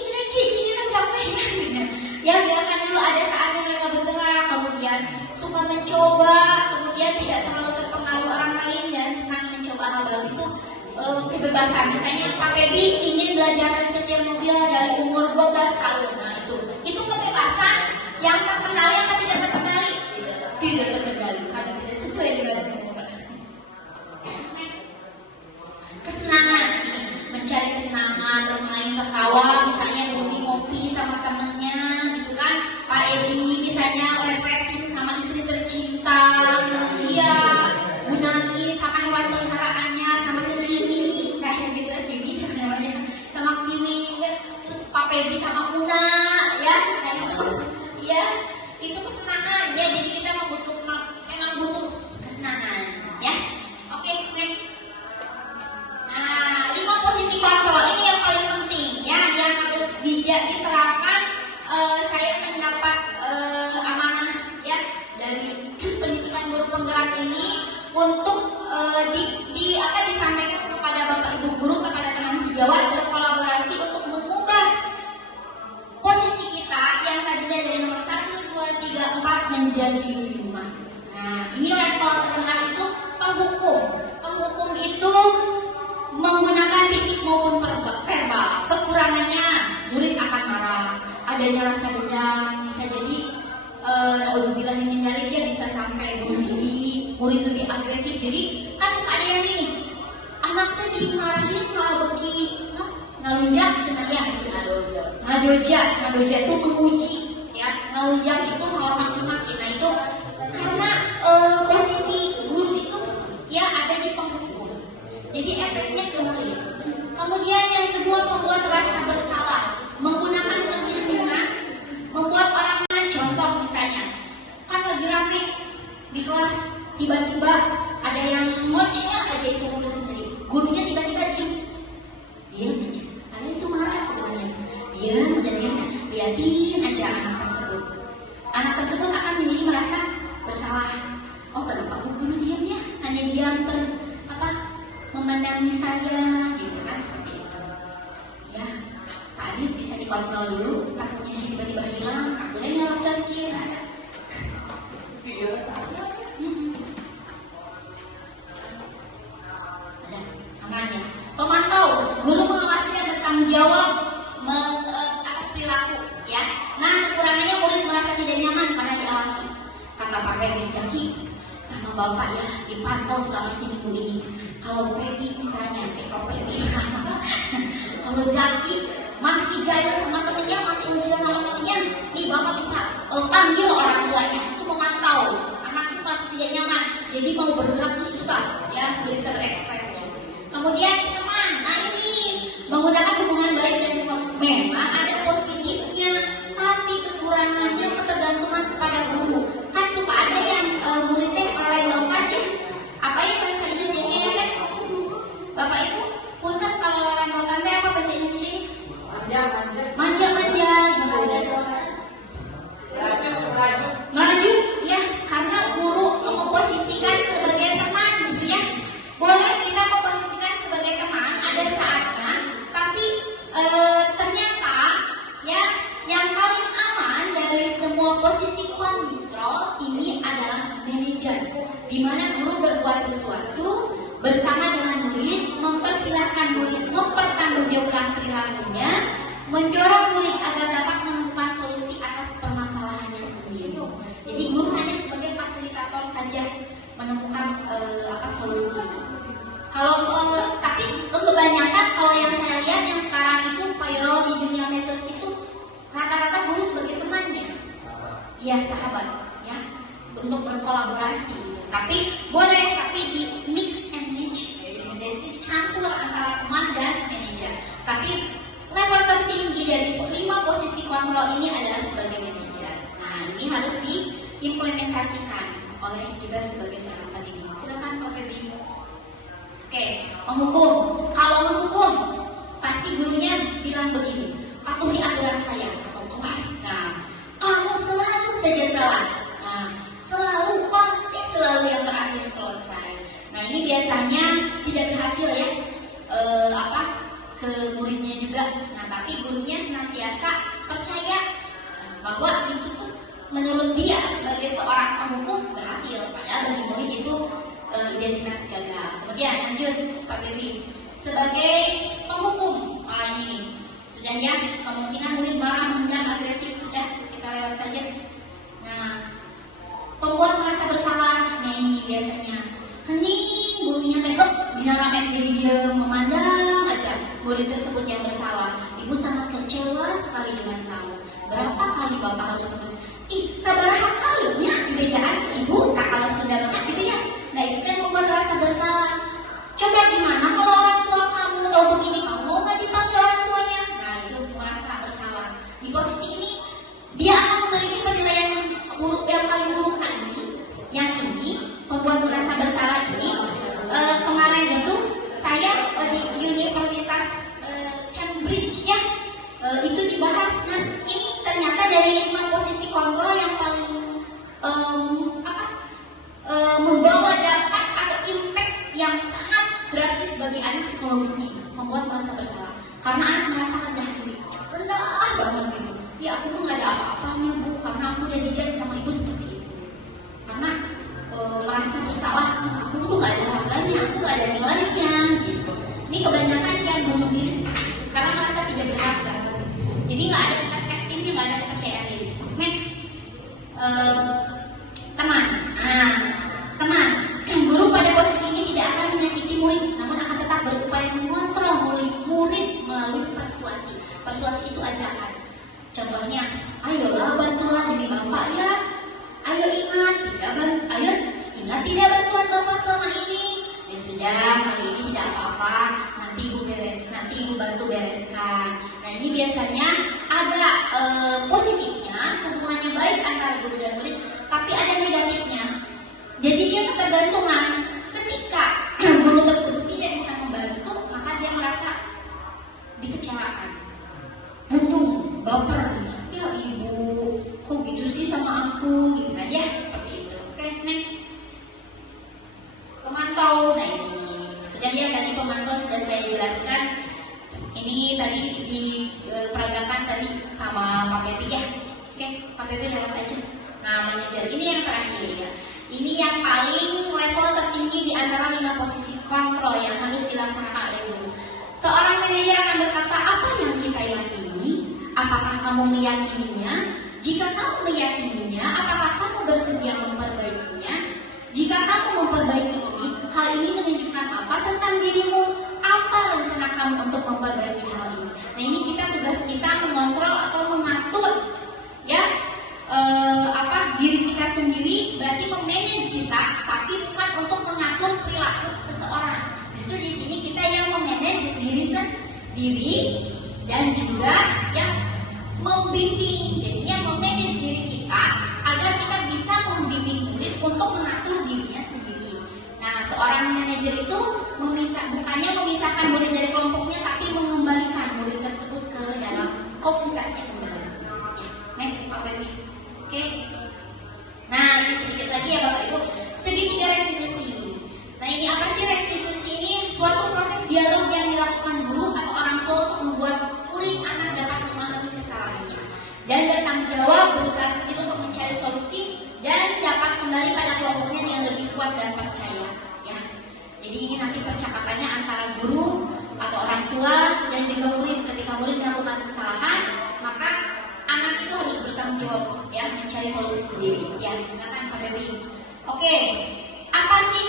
ya, biarkan dulu ada saatnya mereka bergerak, kemudian suka mencoba, kemudian tidak terlalu terpengaruh orang lain dan senang mencoba hal baru. Itu kebebasan. Misalnya Pak Febi ingin belajar setir mobil dari umur 12 tahun. Nah itu kebebasan yang terkendali atau tidak terkendali? Tidak terkendali karena tidak sesuai dengan umur. Kesenangan, mencari kesenangan, bermain, tertawa, misalnya ngopi-ngopi sama temennya, gitu kan? Pak Edi misalnya refreshing sama istri tercinta, dia gunani sama hewan peliharaannya, sama si Kimi, misalnya gitu, Kimi sama namanya, sama Kiwi, terus Pak Febi sama Una, ya, nah itu kesenangan, ya. Jadi kita emang butuh kesenangan, ya. Oke, next. Nah, 5 posisi kontrol ini yang paling penting ya, yang harus diterapkan. Saya mendapat amanah ya dari pendidikan guru penggerak ini untuk disampaikan kepada Bapak Ibu guru, kepada teman sejawat, berkolaborasi untuk mengubah posisi kita yang tadinya dari nomor 1, 2, 3, 4 menjadi 5. Nah, ini level terendah itu penghukum. Penghukum itu menggunakan fisik maupun verbal. Kekurangannya murid akan marah, adanya rasa dendam, bisa jadi naudzubillah min dzalik, dia bisa sampai bunuh diri, murid lebih agresif. Jadi kan suka ada yang ini, anak tadi dimarahin malah beki ngalunjak cenaya gitu. Ngadoja itu menguji ya, ngalunjak itu mau maki-maki. Nah itu karena posisi guru itu ya ada di penghukum. Jadi efeknya ke murid. Kemudian yang kedua, membuat rasa bersalah, menggunakan keinginan, membuat orang lain. Contoh misalnya, kan lagi rame di kelas, tiba-tiba ada yang ngoceh aja itu murid sendiri. Gurunya tiba-tiba diam aja. Karena itu marah sebenarnya. Diam dan diam, liatin aja anak tersebut. Anak tersebut akan menjadi merasa bersalah. Oh kenapa guru diam ya? Hanya diam memandangi saya, gitu kan, seperti itu. Ya, Pak Adit bisa dikontrol dulu, takutnya tiba-tiba hilang, takutnya harus sosir ada. Ada, aman ya. Pemantau, guru mengawasi dan bertanggung jawab atas perilaku, ya. Nah, kekurangannya murid merasa tidak nyaman karena diawasi. Kata Pak Febi, Jaki sama Bapak ya dipantau selama seminggu ini. Kalau Febi misalnya, kalau Jaki masih jaya sama temennya, masih usia sama temennya, nih Bapak bisa panggil orang tuanya, itu memantau. Anak itu masih tidak nyaman, jadi mau bergerak itu susah, ya, bisa berekspresi. Kemudian teman, nah ini menggunakan hubungan baik dan memang ada positifnya, tapi kekurangannya ketergantungan kepada guru. Kan suka ada yang muridnya lelenggokan ya. Apa ya bahasa Indonesia kan? Bapak Ibu, punten kalau lelenggokan teh apa bahasa Indonesia? Manja gitu. Melaju, ya, karena guru memposisikan sebagai teman, gitu ya. Boleh kita memposisikan sebagai teman, ada saatnya, tapi ternyata ya yang paling aman dari semua posisi kontrol ini adalah manajer, di mana guru berbuat sesuatu bersama dengan murid, mempersilahkan murid mempertanggungjawabkan perilakunya, mendorong murid agar dapat menemukan solusi atas permasalahannya sendiri. Jadi guru hanya sebagai fasilitator saja menemukan solusi. Kalau tapi kebanyakan kalau yang saya lihat yang sekarang itu viral di dunia medsos itu rata-rata guru sebagai temannya, ya sahabat, ya, untuk berkolaborasi. Tapi boleh, tapi di mix and match, jadi campur antara teman dan manajer. Tapi level tertinggi dari 5 posisi kontrol ini adalah sebagai manajer. Nah ini harus diimplementasikan oleh kita sebagai seorang pendidik. Silakan Pak Febi. Oke, menghukum. Kalau menghukum, pasti gurunya bilang begini, patuhi aturan saya atau kelas. Nah, kamu selalu saja salah. Nah, pasti selalu yang terakhir selesai. Nah, ini biasanya tidak berhasil ya, ke muridnya juga. Nah, tapi gurunya senantiasa percaya bahwa itu tuh menurut dia sebagai seorang penghukum berhasil, padahal bagi murid itu identitas gagal. Kemudian lanjut Pak Bebi, sebagai penghukum, ini sudah ya, kemungkinan murid marah, menghindar, agresif, sudah kita lewat saja. Nah, pembuat merasa bersalah, nah ini biasanya hening, gurunya dia ramet diri, dia memandang aja murid tersebut yang bersalah. Ibu sangat kecewa sekali dengan kamu. Berapa kali Bapak harus ngomong, sabar halunya di bejaan Ibu, tak kalau sudah banget gitu ya. Nah, itu kan membuat rasa bersalah. Coba gimana kalau orang tua kamu tahu begini, kamu mau nggak dipanggil orang tuanya? Nah, itu merasa bersalah. Di posisi ini dia akan memiliki penilaian yang paling buruk ini. Yang ini membuat merasa bersalah ini. Kemarin itu saya di Universitas Cambridge ya, itu dibahas. Nah, ini ternyata dari 5 posisi kontrol yang paling membawa dampak atau impact yang sangat drastis bagi anak psikologisnya, membuat merasa bersalah. Karena anak merasakan rendah banget gitu. Ya aku tuh nggak ada apa-apanya Bu, karena aku udah dijadikan sama ibu seperti itu. Karena merasa bersalah, aku tuh nggak ada harganya, aku nggak ada nilainya gitu. Ini kebanyakan yang bunuh diri karena merasa tidak berharga. Jadi nggak ada self-esteemnya, nggak ada kepercayaan diri. Next, teman, guru pada posisi ini tidak akan menyakiti murid, namun akan tetap berupaya mengontrol murid melalui persuasi. Persuasi itu ajakan. Contohnya, ayolah bantulah demi Bapak ya. Ayo ingat tidak bantuan Bapak selama ini. Ya sudah, kali ini tidak apa-apa. Nanti Ibu bantu bereskan. Nah, ini biasanya ada positifnya, hubungannya baik antara guru dan murid, tapi ada negatifnya. Jadi dia ketergantungan. Ketika guru tersebut tidak bisa membantu, maka dia merasa dikecewakan, buntung, baper. Ya Ibu, kok gitu sih sama aku? Gitu kan ya, seperti itu. Oke, next. Pemantau. Nah, ini sudah ya, tadi pemantau sudah saya jelaskan. Ini tadi diperagakan tadi sama Pak Pepi ya. Oke, Pak Pepi lewat aja. Nah, manajer ini yang terakhir ya. Ini yang paling level tertinggi di antara 5 posisi kontrol yang harus dilaksanakan oleh guru. Seorang manajer akan berkata, apa yang kita yakini? Apakah kamu meyakininya? Jika kamu meyakininya, apakah kamu bersedia memperbaikinya? Jika kamu memperbaiki ini, hal ini menunjukkan apa tentang dirimu? Apa rencana kamu untuk memperbaiki hal ini? Nah, ini tugas kita mengontrol atau mengatur ya diri kita sendiri, berarti memanage kita, tapi bukan untuk mengatur perilaku seseorang. Justru di sini kita yang memanage diri sendiri dan juga yang membimbing, jadinya memanage diri kita agar kita bisa membimbing murid untuk mengatur dirinya sendiri. Nah, seorang manajer itu bukannya memisahkan murid dari kelompoknya, tapi mengembalikan murid tersebut ke dalam komunitasnya kembali. Ya, next Pak Bebi. Oke. Nah, ini sedikit lagi ya Bapak Ibu, segitiga restitusi. Nah, ini apa sih restitusi ini? Suatu proses dialog yang dilakukan guru atau orang tua untuk membuat murid anak dapat memahami kesalahannya dan bertanggung jawab, berusaha sendiri untuk mencari solusi dan dapat kembali pada kelompoknya dengan lebih kuat dan percaya. Ya, jadi ini nanti percakapannya antara guru atau orang tua dan juga murid. Ketika murid melakukan kesalahan, maka anak itu harus bertanggung jawab ya, mencari solusi sendiri. Ya, silakan Pak Bebi. Oke, apa sih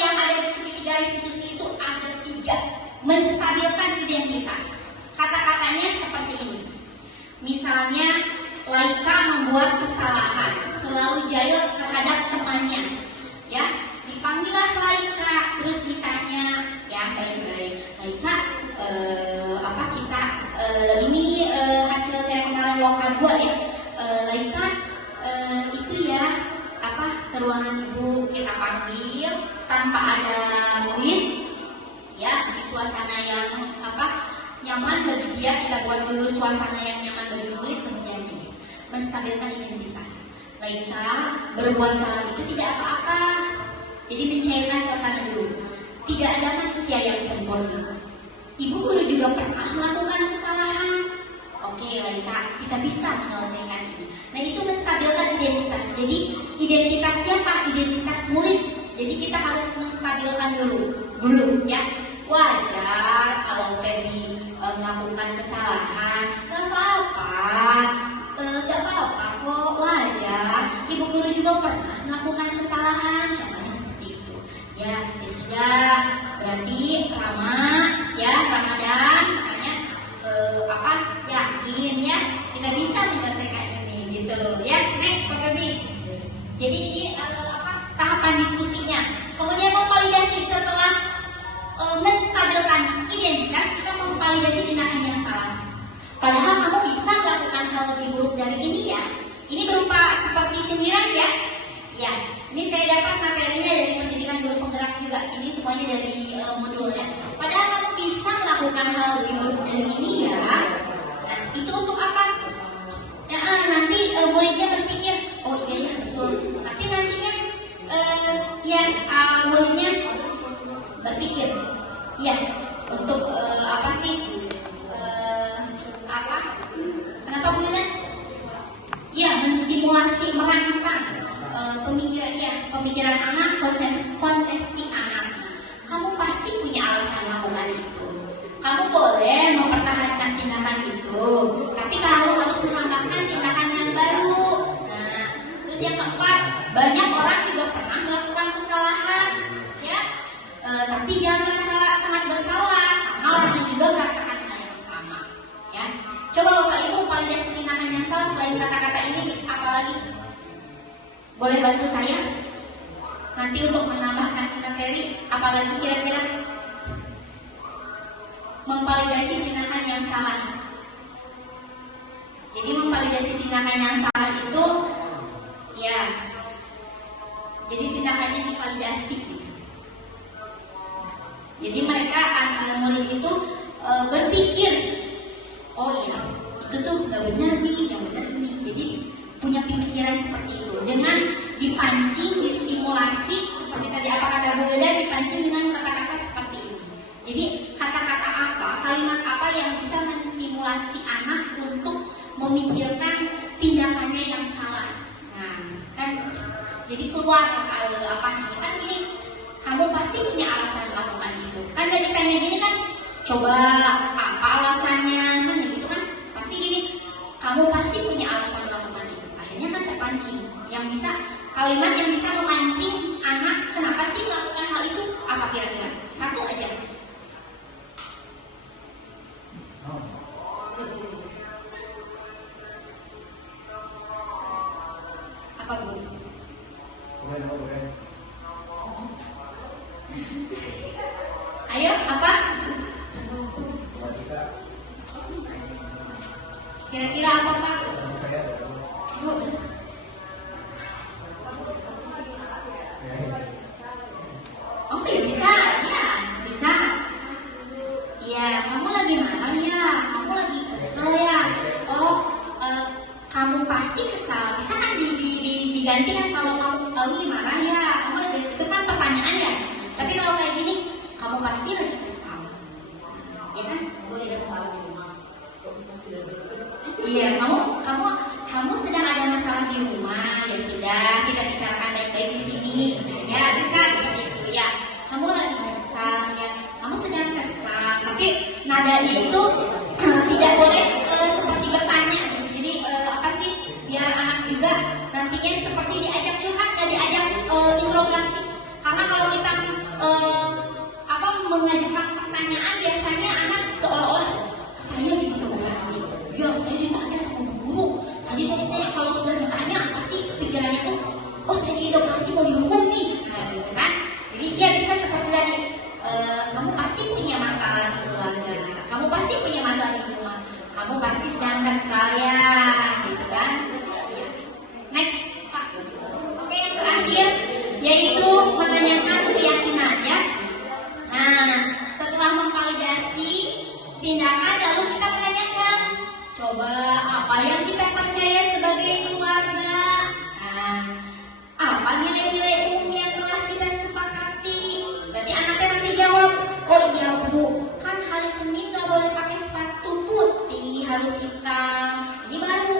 yang ada di segitiga restitusi itu? Ada 3. Menstabilkan identitas. Kata-katanya seperti ini. Misalnya, Laika membuat kesalahan, selalu jahil terhadap temannya. Ya, dipanggillah Laika, terus ditanya, ya baik-baik. Laika, ini hasil saya kemarin lokal 2 ya. Laika, itu ya ke ruangan ibu, kita panggil tanpa ada murid, ya. suasana yang nyaman bagi dia, kita buat dulu suasana yang nyaman bagi murid, kemudian ini menstabilkan identitas. Laika berbuat salah itu tidak apa-apa, jadi mencairkan suasana dulu. Tidak ada manusia yang sempurna. Ibu guru juga pernah melakukan kesalahan. Oke, Laika, kita bisa menyelesaikan ini. Nah, itu menstabilkan identitas. Jadi identitas siapa? Identitas murid. Jadi kita harus menstabilkan dulu ya. Wajar kalau Feby melakukan kesalahan, gak apa-apa kok, wajar. Ibu guru juga pernah melakukan kesalahan, contohnya seperti itu. Ya sudah, berarti Ramadan misalnya yakin ya kita bisa menyelesaikan ini gitu ya. Next Pak Feby. Jadi ini tahapan diskusinya. Kemudian memvalidasi setelah menstabilkan identitas, kita memvalidasi tindakan yang salah. Padahal kamu bisa melakukan hal lebih buruk dari ini ya. Ini berupa seperti sindiran ya. Ya, ini saya dapat materinya dari pendidikan guru penggerak juga. Ini semuanya dari modulnya. Padahal kamu bisa melakukan hal lebih buruk dari ini ya. Nah, itu untuk apa? Nanti muridnya berpikir, oh iya ya betul. Tapi nantinya muridnya berpikir, ya untuk kenapa bunyinya? Ya, menstimulasi, merangsang pemikiran anak, konsepsi anak. Kamu pasti punya alasan melakukan itu. Kamu boleh mempertahankan tindakan itu, tapi kamu harus menambahkan tindakan yang baru. Nah, terus yang keempat, banyak orang juga pernah melakukan kesalahan, ya. Tapi jangan merasa sangat bersalah, karena orang yang juga merasakan hal yang sama. Ya, coba Bapak Ibu validasi tindakan yang salah selain kata-kata ini, apalagi? Boleh bantu saya? Nanti untuk menambahkan materi, apalagi kira-kira? Memvalidasi tindakan yang salah. Jadi memvalidasi tindakan yang salah itu, ya. Jadi tindakannya divalidasi. Jadi mereka murid itu berpikir, oh iya, itu tuh nggak benar nih. Jadi punya pemikiran seperti itu dengan dipancing, distimulasi seperti tadi apa kata Bu Geda, dipancing dengan kata-kata seperti ini. Jadi kata-kata apa, kalimat apa yang bisa menstimulasi anak untuk memikirkan tindakannya yang salah. Nah, kan jadi keluar kan gini. Kamu pasti punya alasan melakukan itu. Kan gak ditanya gini kan, coba apa alasannya, kan gitu kan. Pasti gini, kamu pasti punya alasan melakukan itu. Akhirnya kan terpancing. Kalimat yang bisa memancing anak, kenapa sih melakukan hal itu? Apa kira-kira? Satu aja. Apa Bu? Ayo, apa? Kira-kira apa Pak? Bu? Oh ya bisa, ya bisa. Ya, kamu lagi marah ya, kamu lagi kesel ya. Oh, kamu pasti kesal. Bisa kan diganti kan kalau kamu lagi marah ya, kamu lagi, itu kan pertanyaan ya. Tapi kalau kayak gini, kamu pasti lagi kesal, ya kan? Boleh kesal. Iya, kamu sedang ada masalah di rumah, ya sudah kita bicarakan baik-baik di sini, ya bisa seperti itu ya. Kamu lagi kesal, ya, kamu sedang kesal, tapi nadanya itu tidak boleh seperti bertanya. Jadi apa sih? Biar anak juga nantinya seperti diajak curhat, nggak diajak interogasi. Karena kalau kita mengajukan pertanyaan, biasanya anak seolah-olah saya diinterogasi. Ya, saya ditanya sama guru. Tadi saya ditanya, kalau sudah ditanya pasti pikirannya tuh, oh saya diinterogasi mau dihukum nih, nah, gitu kan? Jadi ya bisa seperti tadi, kamu pasti punya masalah di keluarga, kamu pasti punya apa yang kita percaya sebagai keluarga? Nah, apa nilai-nilai umum yang telah kita sepakati? Berarti anaknya nanti jawab, oh iya Bu, kan hari Senin nggak boleh pakai sepatu putih, harus hitam. Ini baru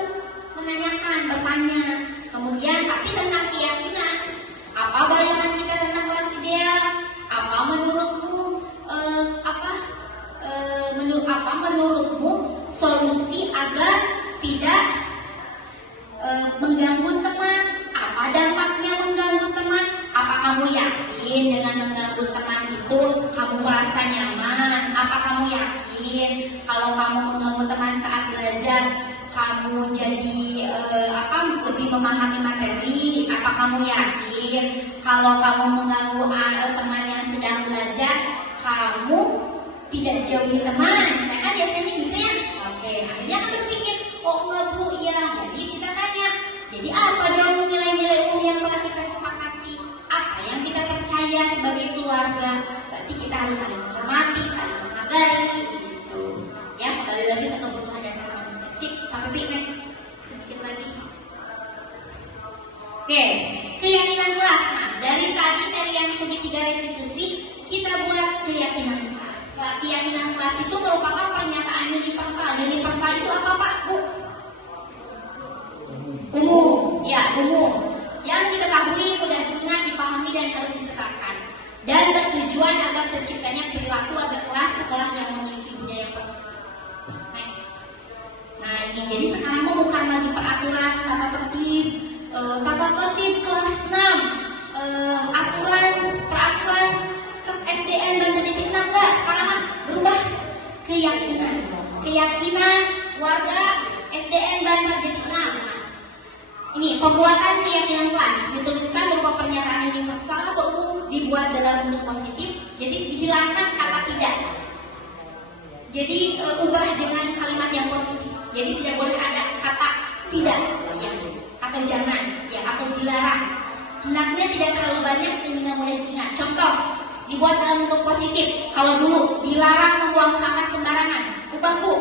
menanyakan, bertanya. Kemudian tapi tentang keyakinan, apa bayangan kita tentang kelas ideal? Apa menurutmu menurutmu solusi agar tidak mengganggu teman? Apa dampaknya mengganggu teman? Apa kamu yakin dengan mengganggu teman itu kamu merasa nyaman? Apa kamu yakin kalau kamu mengganggu teman saat belajar kamu jadi lebih memahami materi? Apa kamu yakin kalau kamu mengganggu teman yang sedang belajar kamu tidak dijauhi teman? Saya kan biasanya gitu ya. Oke, akhirnya kan berpikir, oh enggak Bu, ya. Jadi kita tanya, jadi apa dong nilai-nilai umum yang telah kita sepakati? Apa yang kita percaya sebagai keluarga? Berarti kita harus saling menghormati, saling menghargai, gitu. Ya, kembali lagi ke kebutuhan dasar manusia. Sip, Pak Pepi, next. Sedikit lagi. Oke, keyakinan kelas. Nah, dari yang segitiga restitusi, kita buat keyakinan kelas. Keyakinan kelas itu merupakan pernyataan universal. Universal itu apa Pak, Bu? Umum, ya umum. Yang diketahui, mudah diingat, dipahami dan harus ditetapkan. Dan bertujuan agar terciptanya perilaku ada kelas sekolah yang memiliki budaya positif. Next. Nah ini jadi sekarang bukan lagi peraturan tata tertib kelas 6, peraturan SDN dan pendidik 6 enggak. Sekarang berubah keyakinan warga SDN dan pendidik 6. Ini pembuatan keyakinan kelas dituliskan berupa pernyataan universal atau umum, dibuat dalam bentuk positif. Jadi dihilangkan kata tidak. Jadi ubah dengan kalimat yang positif. Jadi tidak boleh ada kata tidak ya, atau jangan ya, atau dilarang. Hendaknya tidak terlalu banyak sehingga mudah diingat. Contoh, dibuat dalam bentuk positif. Kalau dulu dilarang membuang sampah sembarangan, ubah Bu.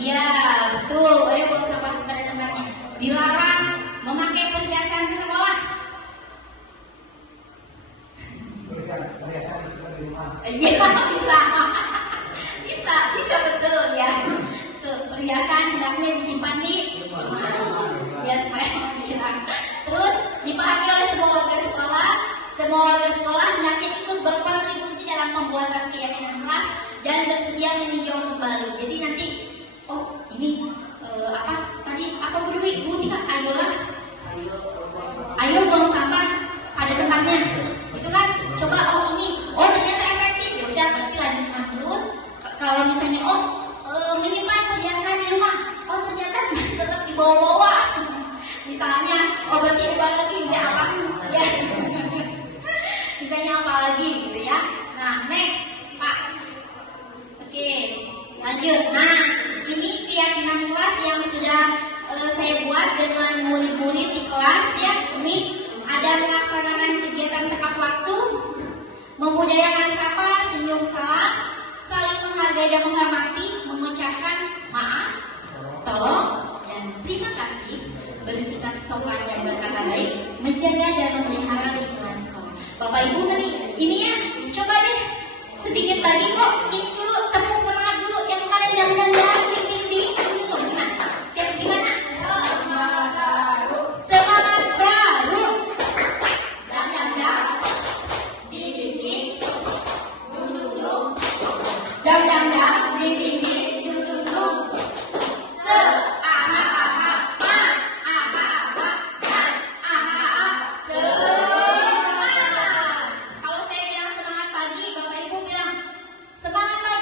Iya betul, ayo buang sampah pada tempatnya. Dilarang memakai perhiasan ke sekolah. Iya bisa betul ya. Tuh, perhiasan hendaknya disimpan di ya supaya hilang. Terus dipahami oleh semua warga sekolah. Semua warga sekolah hendaknya ikut berkontribusi dalam pembuatan keyakinan kelas dan bersedia meninjau kembali. Jadi nanti, oh ini apa Bu Dewi? Bu Tika, ayo buang sampah pada tempatnya. Itu kan, coba ternyata efektif. Ya udah, berarti lanjutkan terus. Kalau misalnya menyimpan perhiasan di rumah, ternyata masih tetap dibawa-bawa. Misalnya, berarti ubah lagi bisa apa? Ya. Misalnya apa lagi gitu ya. Nah, next, Pak. Oke, lanjut. Nah, ini keyakinan kelas yang sudah saya buat dengan murid-murid di kelas ya. Ini ada melaksanakan kegiatan tepat waktu, membudayakan sapa, senyum salam, saling menghargai dan menghormati, mengucapkan maaf, tolong, dan terima kasih, bersikap sopan dan berkata baik, menjaga dan memelihara lingkungan sekolah. Bapak Ibu ini ya, coba deh sedikit lagi kok. Ini dulu tepuk semangat dulu yang paling dan ding dulu. Nah, siap di mana? Semangat baru. Dan ding dung. Dan ding dung. Se Kalau saya bilang semangat pagi, Bapak Ibu bilang semangat pagi.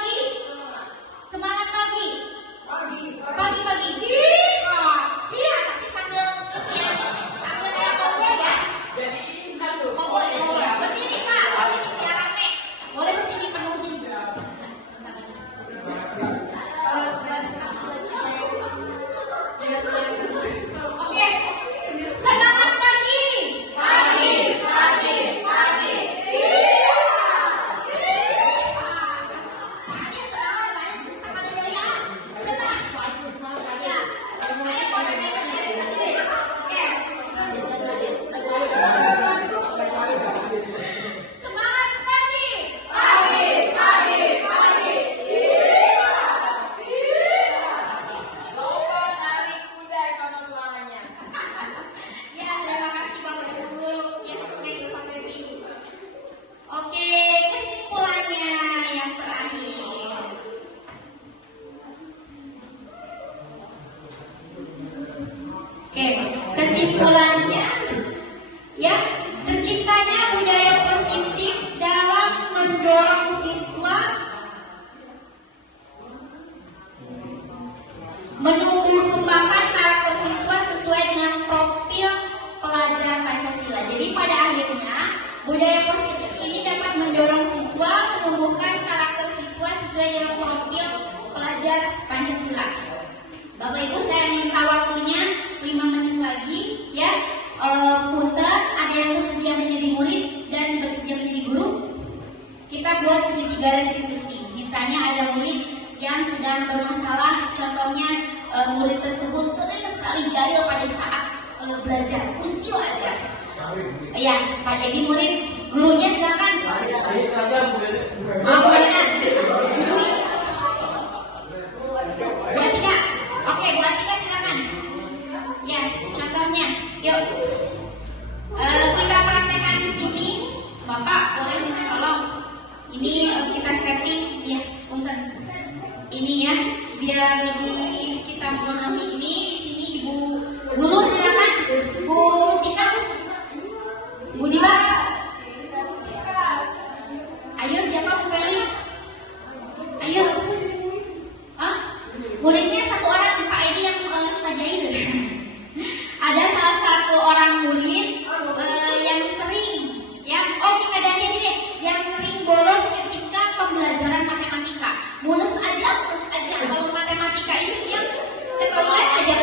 Oke, kesimpulannya, ya, terciptanya budaya positif dalam mendorong siswa menumbuh kembangkan karakter siswa sesuai dengan profil pelajar Pancasila. Jadi pada akhirnya budaya positif ini dapat mendorong siswa menumbuhkan karakter siswa sesuai dengan profil pelajar Pancasila. Bapak Ibu, saya minta waktunya 5 menit lagi, ya. Punten, ada yang bersedia menjadi murid dan bersedia menjadi guru. Kita buat segitiga restitusi. Misalnya ada murid yang sedang bermasalah, contohnya murid tersebut sering sekali jahil pada saat belajar, usil aja. Ya, Pak jadi murid, gurunya silakan. Buat tiga. Oke, buat tiga silakan. Ya, contohnya, yuk. Kita praktekkan di sini. Bapak boleh minta tolong. Ini kita setting, ya, punten. Ini ya, biar lebih kita memahami ini. Di sini Ibu Guru silakan. Bu Tika, Bu Diba. Ayo siapa Bu Feli? Ayo. Muridnya satu orang, Pak Edi yang suka jahil. Ada salah satu orang murid yang sering, ya, kita ganti aja deh, yang sering bolos ketika pembelajaran matematika. Mulus aja. Kalau matematika itu dia ke toilet aja,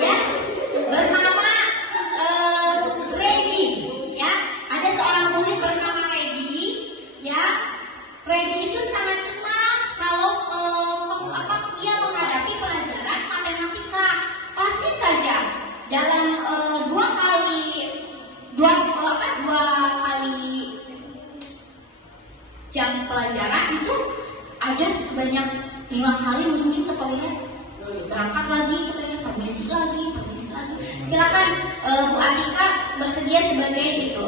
ya. Bernama Freddy, ya. Ada seorang murid bernama Freddy, ya. Freddy itu sangat cemas kalau dia menghadapi pelajaran matematika. Pasti saja dalam dua kali jam pelajaran itu ada sebanyak 5 kali mungkin ke toilet, berangkat lagi ke toilet, permisi lagi. Silakan Bu Atika bersedia sebagai itu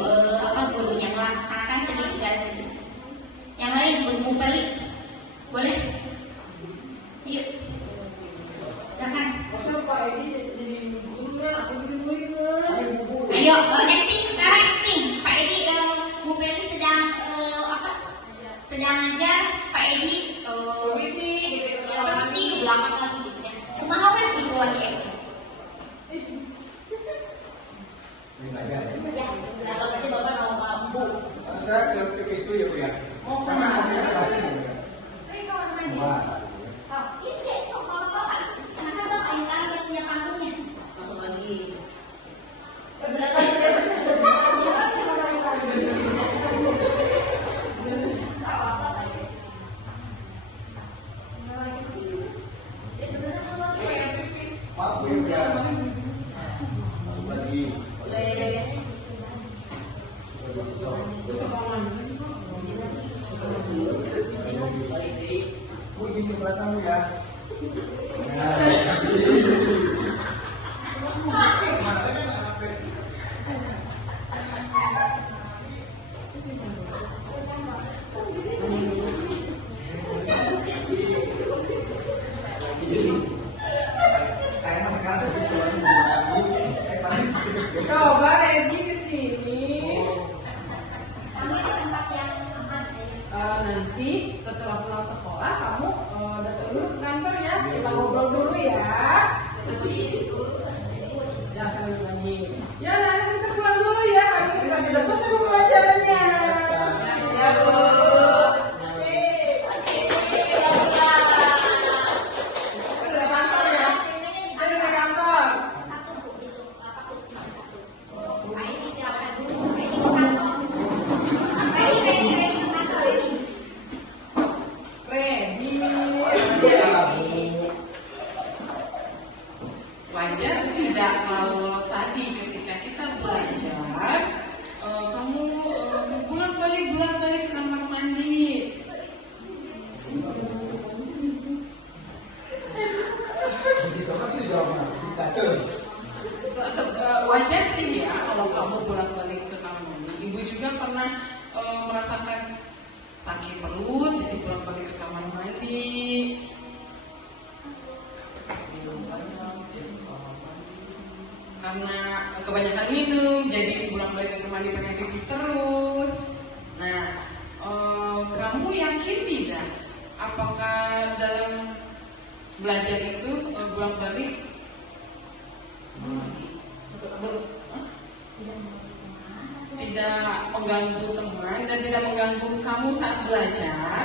gurunya melaksanakan segitiga restitusi. Yang lain Bu Feli boleh? Yuk, silakan. Ayo, acting sekarang acting. Pak Edi, Bu Feli sedang sedang ngajar. Pak Edi permisi ke belakang lagi gitu ya. Cuma apa itu lagi acting? Ya, kalau tadi Bapak mau mampu. Saya ke pipis dulu ya Bu ya. Oh, sama. Iya, sama Bapak. Karena Bapak yang sekarang yang punya panggungnya. Masuk lagi. Maaf Bu ya. Masuk lagi. Bu di belakang Bu ya. Saya masih sekarang serius Coba Regi ke sini. Nanti setelah pulang sekolah kamu datang dulu ke kantor ya. Kita ngobrol dulu ya. Jangan lagi. Ya nanti kita pulang dulu ya. Hari ini kita sudah selesai pembelajarannya. Ya Bu. Udah kantor ya. Kita udah kantor. Pak Edi silakan. Pak Edi ke kantor. Ready ke kantor ini. Ready. Wajar tidak kalau tadi ketika kita belajar kamu bolak-balik ke kamar mandi. Wajar sih ya kalau kamu bolak-balik ke kamar mandi. Ibu juga pernah merasakan sakit perut jadi bolak-balik ke kamar mandi. Karena kebanyakan minum, jadi pulang balik ke rumah pengen pipis terus. Nah, kamu yakin tidak? Apakah dalam belajar itu pulang balik tidak mengganggu teman dan tidak mengganggu kamu saat belajar?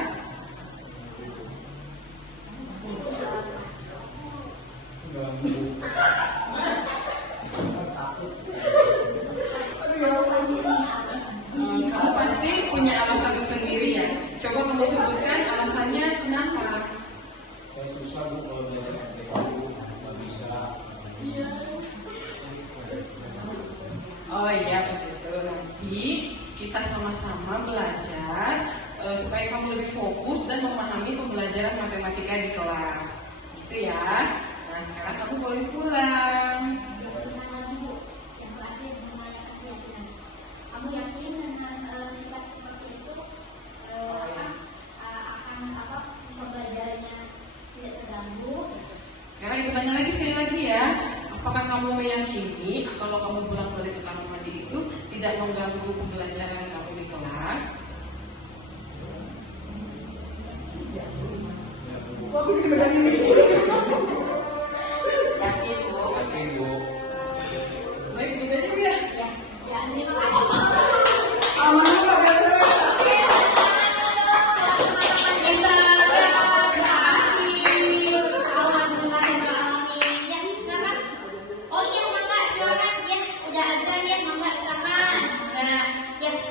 Kamu pasti punya alasan tersendiri ya. Coba kamu sebutkan alasannya kenapa? Saya susah bu kalau belajar MTQ, nggak bisa. Oh iya betul. Nanti kita sama-sama belajar supaya kamu lebih fokus dan memahami pembelajaran matematika di kelas. Gitu ya. Nah sekarang kamu boleh pulang. Kamu yakin dengan sikap seperti itu akan pembelajarannya tidak terganggu? Sekarang ibu tanya lagi sekali lagi ya. Apakah kamu meyakini kalau kamu pulang balik ke kamar mandi itu tidak mengganggu pembelajaran kamu di kelas? Yakin bu? Yakin bu. Baik, kita aja bu ya. Ya, terima kasih. Aman pak.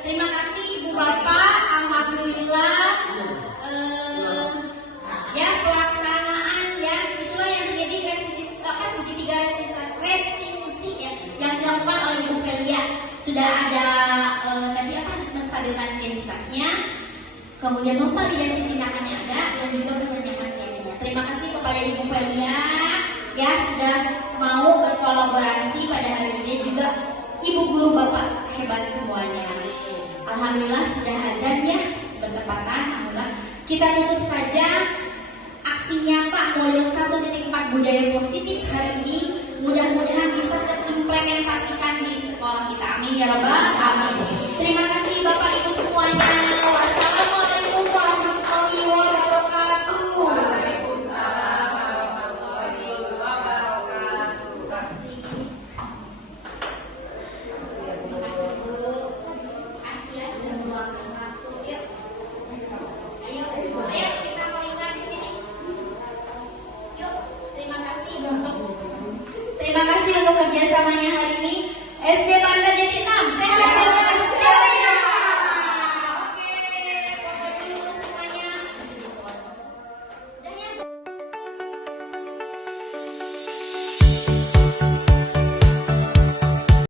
Terima kasih Ibu Bapak, alhamdulillah ya pelaksanaan ya itulah yang menjadi restitusi ya yang dilakukan oleh Ibu Felia. Sudah ada tadi menstabilkan identitasnya, kemudian memvalidasi tindakan yang ada dan juga menanyakan nilainya. Terima kasih kepada Ibu Felia ya sudah mau berkolaborasi pada hari ini, juga Ibu guru Bapak hebat semuanya. Alhamdulillah sudah azan ya bertepatan. Alhamdulillah kita tutup saja aksinya Pak modul 1.4 budaya positif hari ini. Mudah-mudahan bisa terimplementasikan di sekolah kita. Amin ya rabbal alamin. Terima kasih Bapak Ibu semuanya. Wassalamualaikum warahmatullahi wabarakatuh. Waalaikumsalam warahmatullahi wabarakatuh. Ayo kita melingkar di sini. Yuk, terima kasih untuk kerjasamanya hari ini. SD Banda jadi 6 sehat.